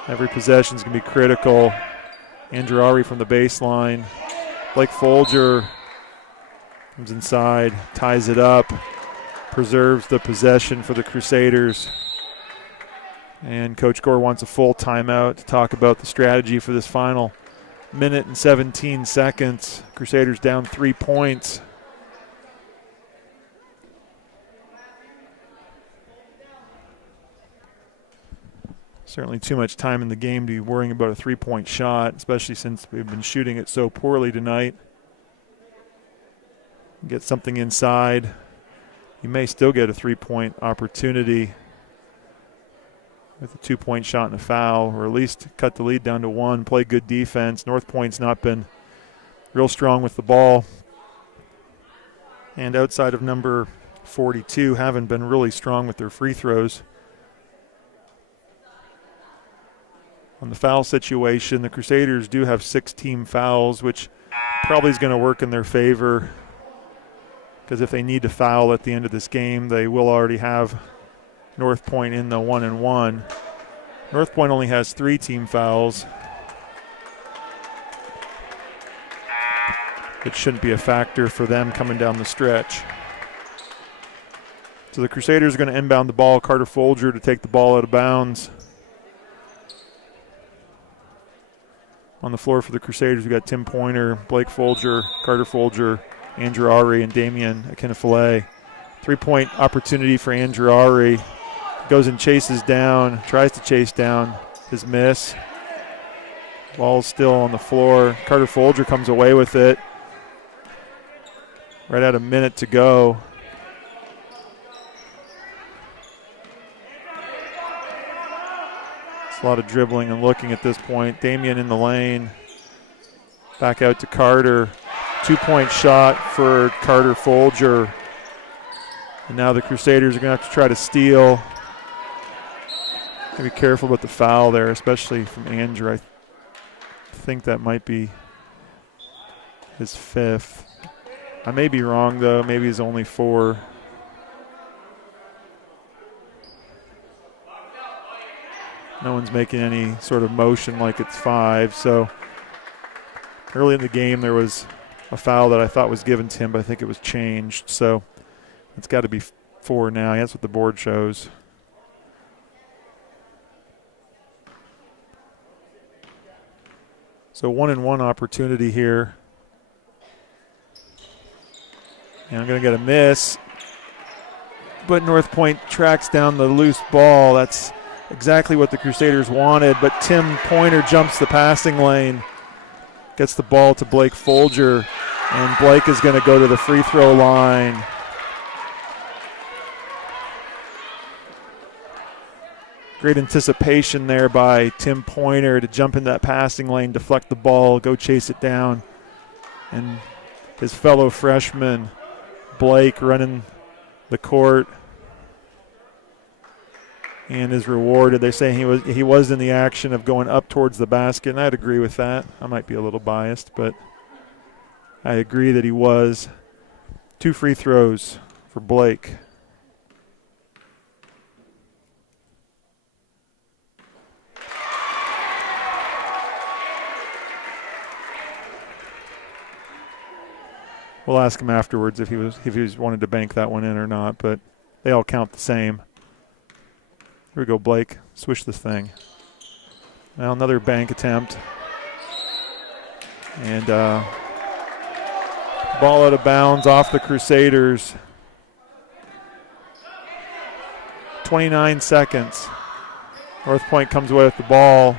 Every possession is going to be critical. Andrew Ari from the baseline. Blake Folger comes inside, ties it up, preserves the possession for the Crusaders. And Coach Gore wants a full timeout to talk about the strategy for this final minute and 17 seconds. Crusaders down 3 points. Certainly too much time in the game to be worrying about a three-point shot, especially since we've been shooting it so poorly tonight. Get something inside. You may still get a three-point opportunity with a 2-point shot and a foul, or at least cut the lead down to 1, play good defense. Northpointe's not been real strong with the ball. And outside of number 42, haven't been really strong with their free throws. On the foul situation, the Crusaders do have 6 team fouls, which probably is going to work in their favor, because if they need to foul at the end of this game, they will already have Northpointe in the 1-and-1. Northpointe only has 3 team fouls. It shouldn't be a factor for them coming down the stretch. So the Crusaders are going to inbound the ball. Carter Folger to take the ball out of bounds. On the floor for the Crusaders, we got Tim Pointer, Blake Folger, Carter Folger, Andrew Ari, and Damian Akinafale. 3-point opportunity for Andrew Ari. Goes and chases down, tries to chase down his miss. Ball's still on the floor. Carter Folger comes away with it. Right at a minute to go. It's a lot of dribbling and looking at this point. Damian in the lane. Back out to Carter. 2-point shot for Carter Folger. And now the Crusaders are going to have to try to steal. Be careful about the foul there, especially from Andrew. I think that might be his 5th. I may be wrong, though. Maybe he's only 4. No one's making any sort of motion like it's 5. So early in the game there was a foul that I thought was given to him, but I think it was changed. So it's got to be 4 now. That's what the board shows. So 1-and-1 opportunity here. And I'm going to get a miss. But Northpointe tracks down the loose ball. That's exactly what the Crusaders wanted. But Tim Pointer jumps the passing lane. Gets the ball to Blake Folger. And Blake is going to go to the free throw line. Great anticipation there by Tim Pointer to jump in that passing lane, deflect the ball, go chase it down. And his fellow freshman, Blake, running the court and is rewarded. They say he was in the action of going up towards the basket, and I'd agree with that. I might be a little biased, but I agree that he was. 2 free throws for Blake. We'll ask him afterwards if he was wanted to bank that one in or not, but they all count the same. Here we go, Blake. Swish this thing. Now another bank attempt. And ball out of bounds off the Crusaders. 29 seconds. Northpointe comes away with the ball.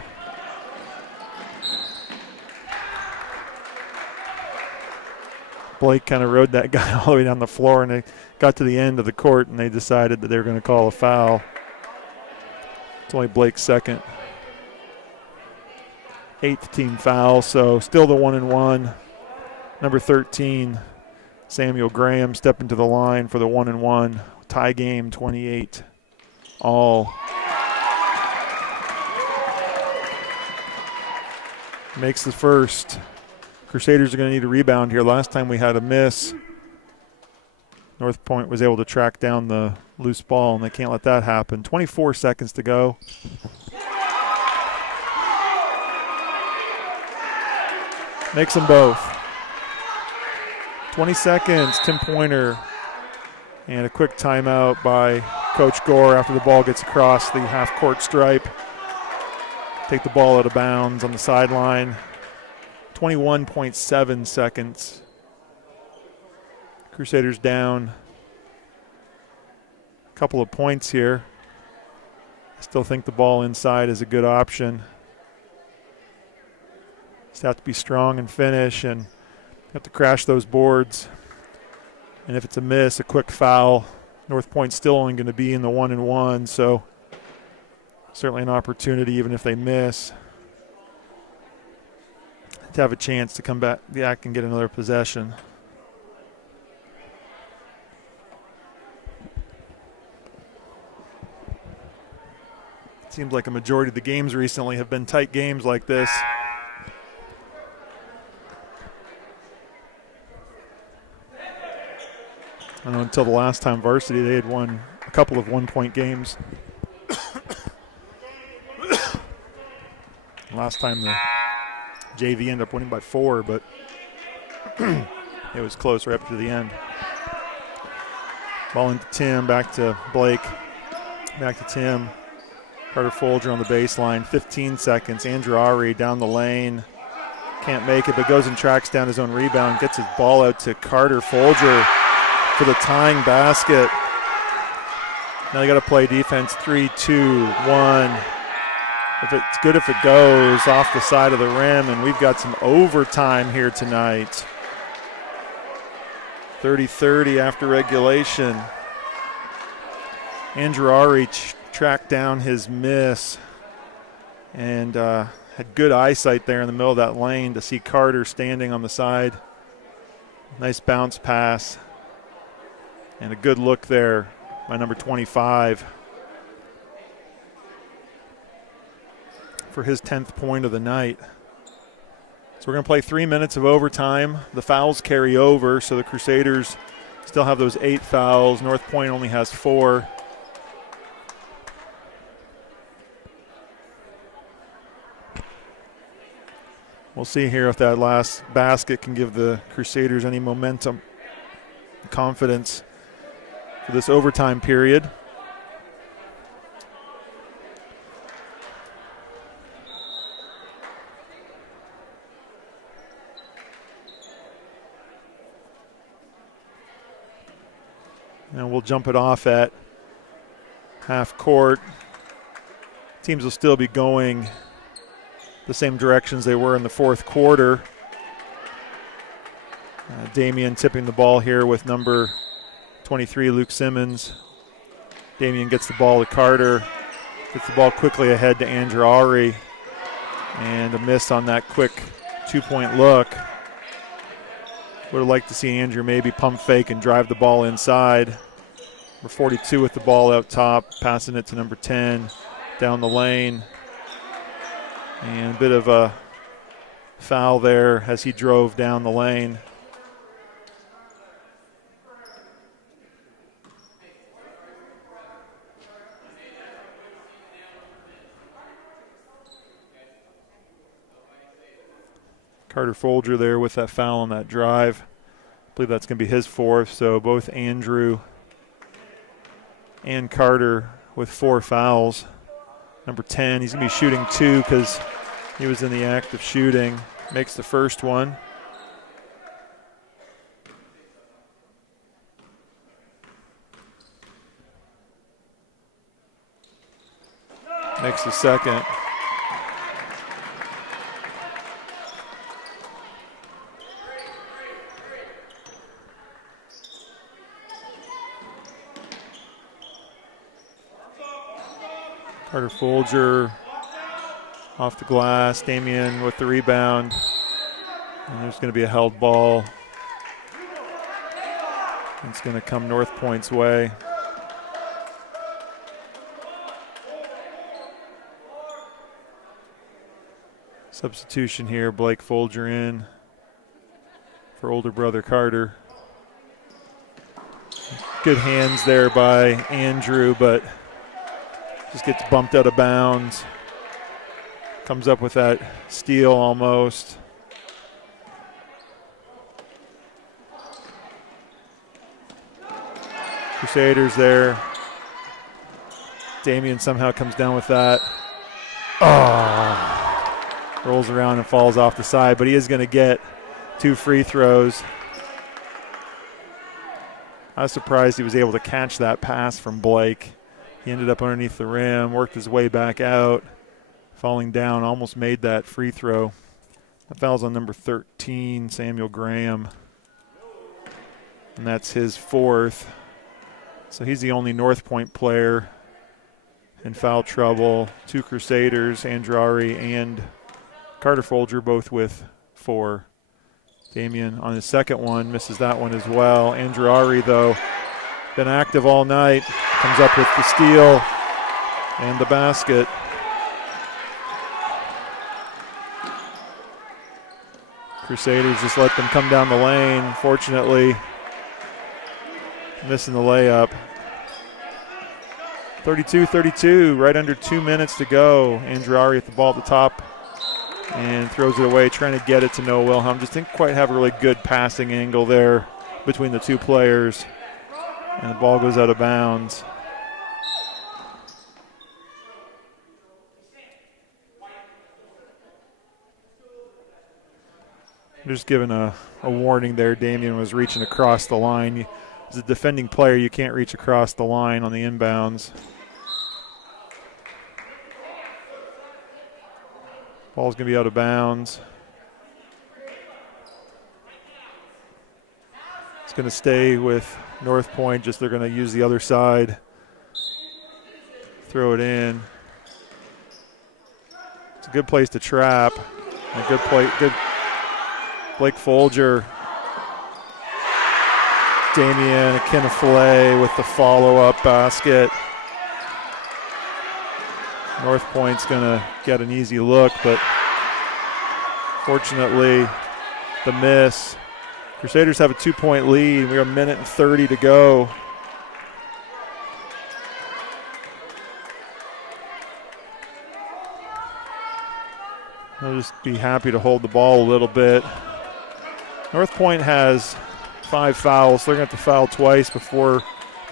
Blake kind of rode that guy all the way down the floor, and they got to the end of the court, and they decided that they were going to call a foul. It's only Blake's 2nd. 8th team foul, so still the 1-and-1. Number 13, Samuel Graham, stepping to the line for the 1-and-1. Tie game, 28 all. Makes the first. Crusaders are going to need a rebound here. Last time we had a miss. Northpointe was able to track down the loose ball, and they can't let that happen. 24 seconds to go. Makes them both. 20 seconds, Tim Pointer. And a quick timeout by Coach Gore after the ball gets across the half-court stripe. Take the ball out of bounds on the sideline. 21.7 seconds. Crusaders down a couple of points here. I still think the ball inside is a good option. Just have to be strong and finish, and have to crash those boards. And if it's a miss, a quick foul. Northpointe's still only going to be in the 1-and-1, so certainly an opportunity even if they miss to have a chance to come back and get another possession. It seems like a majority of the games recently have been tight games like this. I know until the last time Varsity, they had won a couple of one-point games. Last time the JV ended up winning by 4, but it was close right up to the end. Ball into Tim, back to Blake, back to Tim. Carter Folger on the baseline, 15 seconds. Andrew Ari down the lane, can't make it, but goes and tracks down his own rebound, gets his ball out to Carter Folger for the tying basket. Now you got to play defense. 3, 2, 1. If it's good if it goes off the side of the rim, and we've got some overtime here tonight. 30-30 after regulation. Andrew Ari tracked down his miss and had good eyesight there in the middle of that lane to see Carter standing on the side. Nice bounce pass and a good look there by number 25 for his 10th point of the night. So we're going to play 3 minutes of overtime. The fouls carry over, so the Crusaders still have those 8 fouls. Northpointe only has 4. We'll see here if that last basket can give the Crusaders any momentum, confidence for this overtime period. And we'll jump it off at half court. Teams will still be going the same directions they were in the fourth quarter. Damian tipping the ball here with number 23, Luke Simmons. Damian gets the ball to Carter, gets the ball quickly ahead to Andrew Ari, and a miss on that quick 2-point look. Would have liked to see Andrew maybe pump fake and drive the ball inside. Number 42 with the ball out top, passing it to number 10 down the lane. And a bit of a foul there as he drove down the lane. Carter Folger there with that foul on that drive. I believe that's going to be his 4th, so both Andrew and Carter with 4 fouls. Number 10, he's going to be shooting 2 because he was in the act of shooting. Makes the first one. Makes the second. Carter Folger off the glass. Damian with the rebound. And there's going to be a held ball. It's going to come Northpointe's way. Substitution here. Blake Folger in for older brother Carter. Good hands there by Andrew, but just gets bumped out of bounds. Comes up with that steal almost. Crusaders there. Damian somehow comes down with that. Oh, rolls around and falls off the side, but he is going to get 2 free throws. I was surprised he was able to catch that pass from Blake. He ended up underneath the rim, worked his way back out, falling down, almost made that free throw. That foul's on number 13, Samuel Graham. And that's his 4th. So he's the only Northpointe player in foul trouble. 2 Crusaders, Andrew Ari and Carter Folger, both with 4. Damian on his second one, misses that one as well. Andrew Ari, though, been active all night. Comes up with the steal and the basket. Crusaders just let them come down the lane. Fortunately, missing the layup. 32-32, right under 2 minutes to go. Andrew Ari at the ball at the top and throws it away, trying to get it to Noah Wilhelm. Just didn't quite have a really good passing angle there between the two players. And the ball goes out of bounds. Just giving a warning there. Damian was reaching across the line. As a defending player, you can't reach across the line on the inbounds. Ball's going to be out of bounds. It's going to stay with Northpointe, just they're going to use the other side. Throw it in. It's a good place to trap. A good play. Good. Blake Folger. Damian Akinafale with the follow-up basket. Northpointe's going to get an easy look, but fortunately the miss. Crusaders have a 2-point lead. We have 1:30 to go. They'll just be happy to hold the ball a little bit. Northpointe has 5 fouls. They're going to have to foul twice before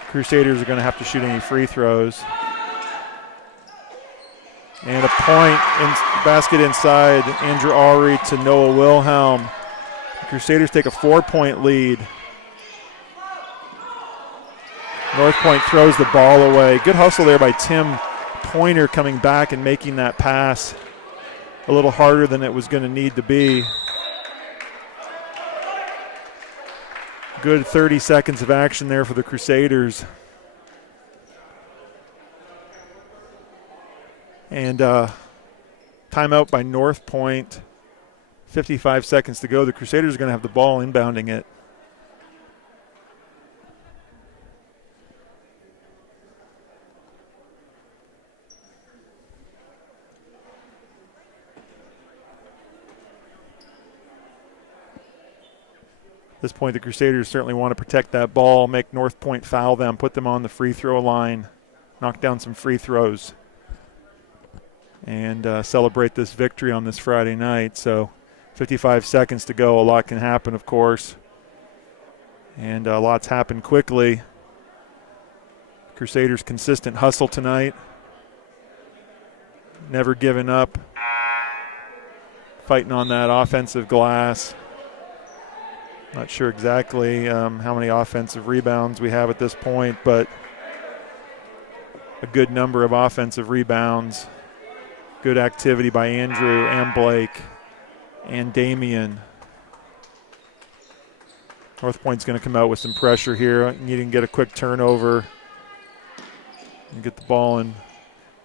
Crusaders are going to have to shoot any free throws. And a point in basket inside. Andrew Aury to Noah Wilhelm. The Crusaders take a 4-point lead. Northpointe throws the ball away. Good hustle there by Tim Pointer coming back and making that pass a little harder than it was going to need to be. Good 30 seconds of action there for the Crusaders. And timeout by Northpointe. 55 seconds to go. The Crusaders are going to have the ball inbounding it. At this point, the Crusaders certainly want to protect that ball, make Northpointe foul them, put them on the free throw line, knock down some free throws, and celebrate this victory on this Friday night. So 55 seconds to go. A lot can happen, of course, and lots happen quickly. Crusaders' consistent hustle tonight, never giving up, fighting on that offensive glass. Not sure exactly how many offensive rebounds we have at this point, but a good number of offensive rebounds. Good activity by Andrew and Blake and Damian. Northpointe's going to come out with some pressure here, needing to get a quick turnover and get the ball in.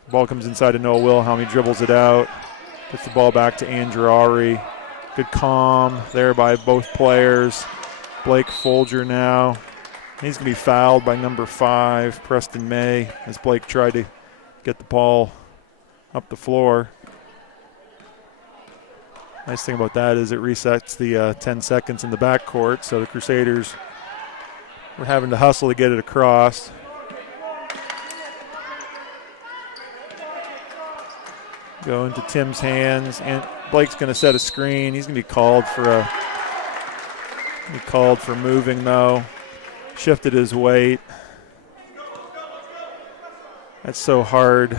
The ball comes inside to Noah Wilhelm. He dribbles it out, puts the ball back to Andrew Aury. Good calm there by both players. Blake Folger now. He's going to be fouled by number 5, Preston May, as Blake tried to get the ball up the floor. Nice thing about that is it resets the 10 seconds in the backcourt, so the Crusaders were having to hustle to get it across. Go into Tim's hands, and Blake's going to set a screen. He's going to be called for moving, though. Shifted his weight. That's so hard.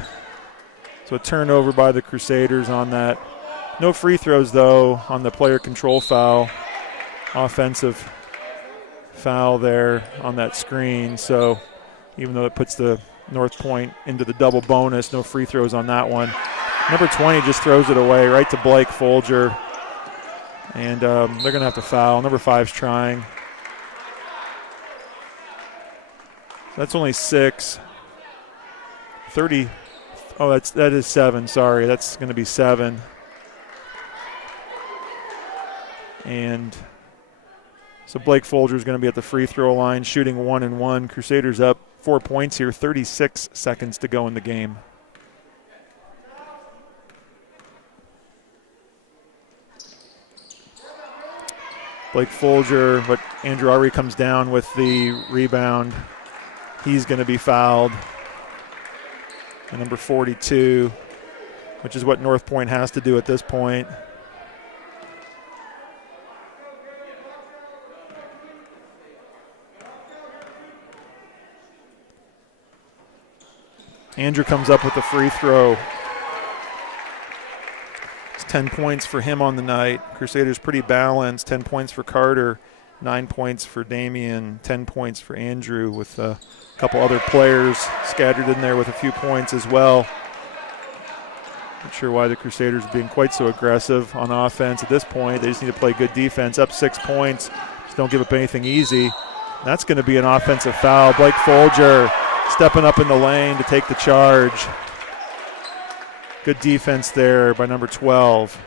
So a turnover by the Crusaders on that. No free throws, though, on the player control foul. Offensive foul there on that screen. So even though it puts the Northpointe into the double bonus, no free throws on that one. Number 20 just throws it away right to Blake Folger. And they're going to have to foul. Number 5's trying. That's only 6. 30. Oh, that is 7. Sorry, that's going to be 7. And so Blake Folger is going to be at the free throw line, shooting 1-1. Crusaders up 4 points here. 36 seconds to go in the game. Blake Folger, but Andrew Aury comes down with the rebound. He's going to be fouled. And number 42, which is what Northpointe has to do at this point. Andrew comes up with a free throw. It's 10 points for him on the night. Crusaders pretty balanced. 10 points for Carter, 9 points for Damian, 10 points for Andrew, with a couple other players scattered in there with a few points as well. Not sure why the Crusaders are being quite so aggressive on offense at this point. They just need to play good defense. Up 6 points. Just don't give up anything easy. That's going to be an offensive foul. Blake Folger stepping up in the lane to take the charge. Good defense there by number 12.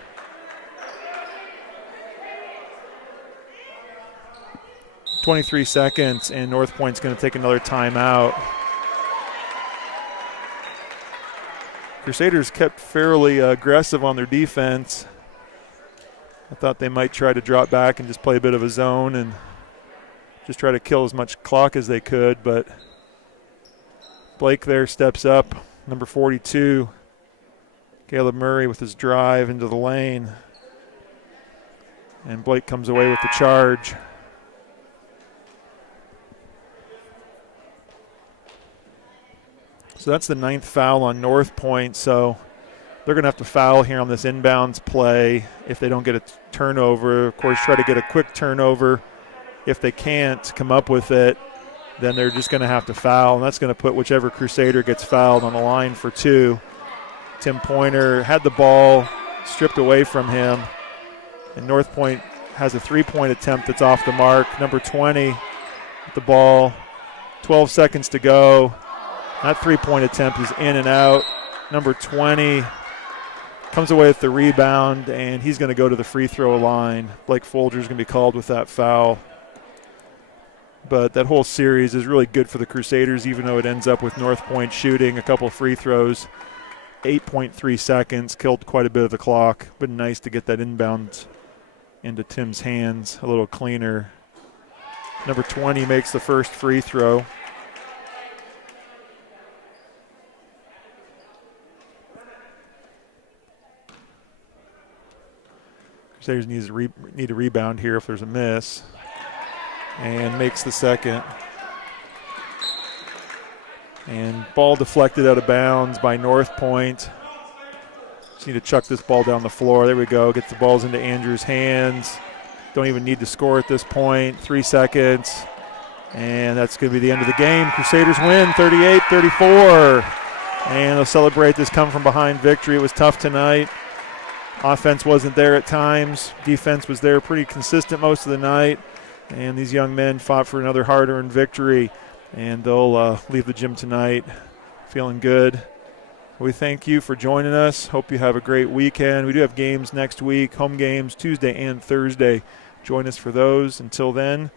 .23 seconds, and Northpointe's going to take another timeout. Crusaders kept fairly aggressive on their defense. I thought they might try to drop back and just play a bit of a zone and just try to kill as much clock as they could, but Blake there steps up, number 42. Caleb Murray with his drive into the lane. And Blake comes away with the charge. So that's the 9th foul on Northpointe. So they're going to have to foul here on this inbounds play if they don't get a turnover. Of course, try to get a quick turnover. If they can't come up with it, then they're just going to have to foul, and that's going to put whichever Crusader gets fouled on the line for 2. Tim Pointer had the ball stripped away from him, and Northpointe has a 3-point attempt that's off the mark. Number 20 with the ball, 12 seconds to go. That 3-point attempt is in and out. Number 20 comes away with the rebound, and he's going to go to the free throw line. Blake Folger is going to be called with that foul. But that whole series is really good for the Crusaders, even though it ends up with Northpointe shooting a couple of free throws. 8.3 seconds, killed quite a bit of the clock. Been nice to get that inbound into Tim's hands a little cleaner. Number 20 makes the first free throw. Crusaders need a rebound here if there's a miss. And makes the second. And ball deflected out of bounds by Northpointe. Just need to chuck this ball down the floor. There we go. Gets the balls into Andrew's hands. Don't even need to score at this point. 3 seconds. And that's going to be the end of the game. Crusaders win 38-34. And they'll celebrate this come-from-behind victory. It was tough tonight. Offense wasn't there at times. Defense was there pretty consistent most of the night. And these young men fought for another hard-earned victory. And they'll leave the gym tonight feeling good. We thank you for joining us. Hope you have a great weekend. We do have games next week, home games Tuesday and Thursday. Join us for those. Until then,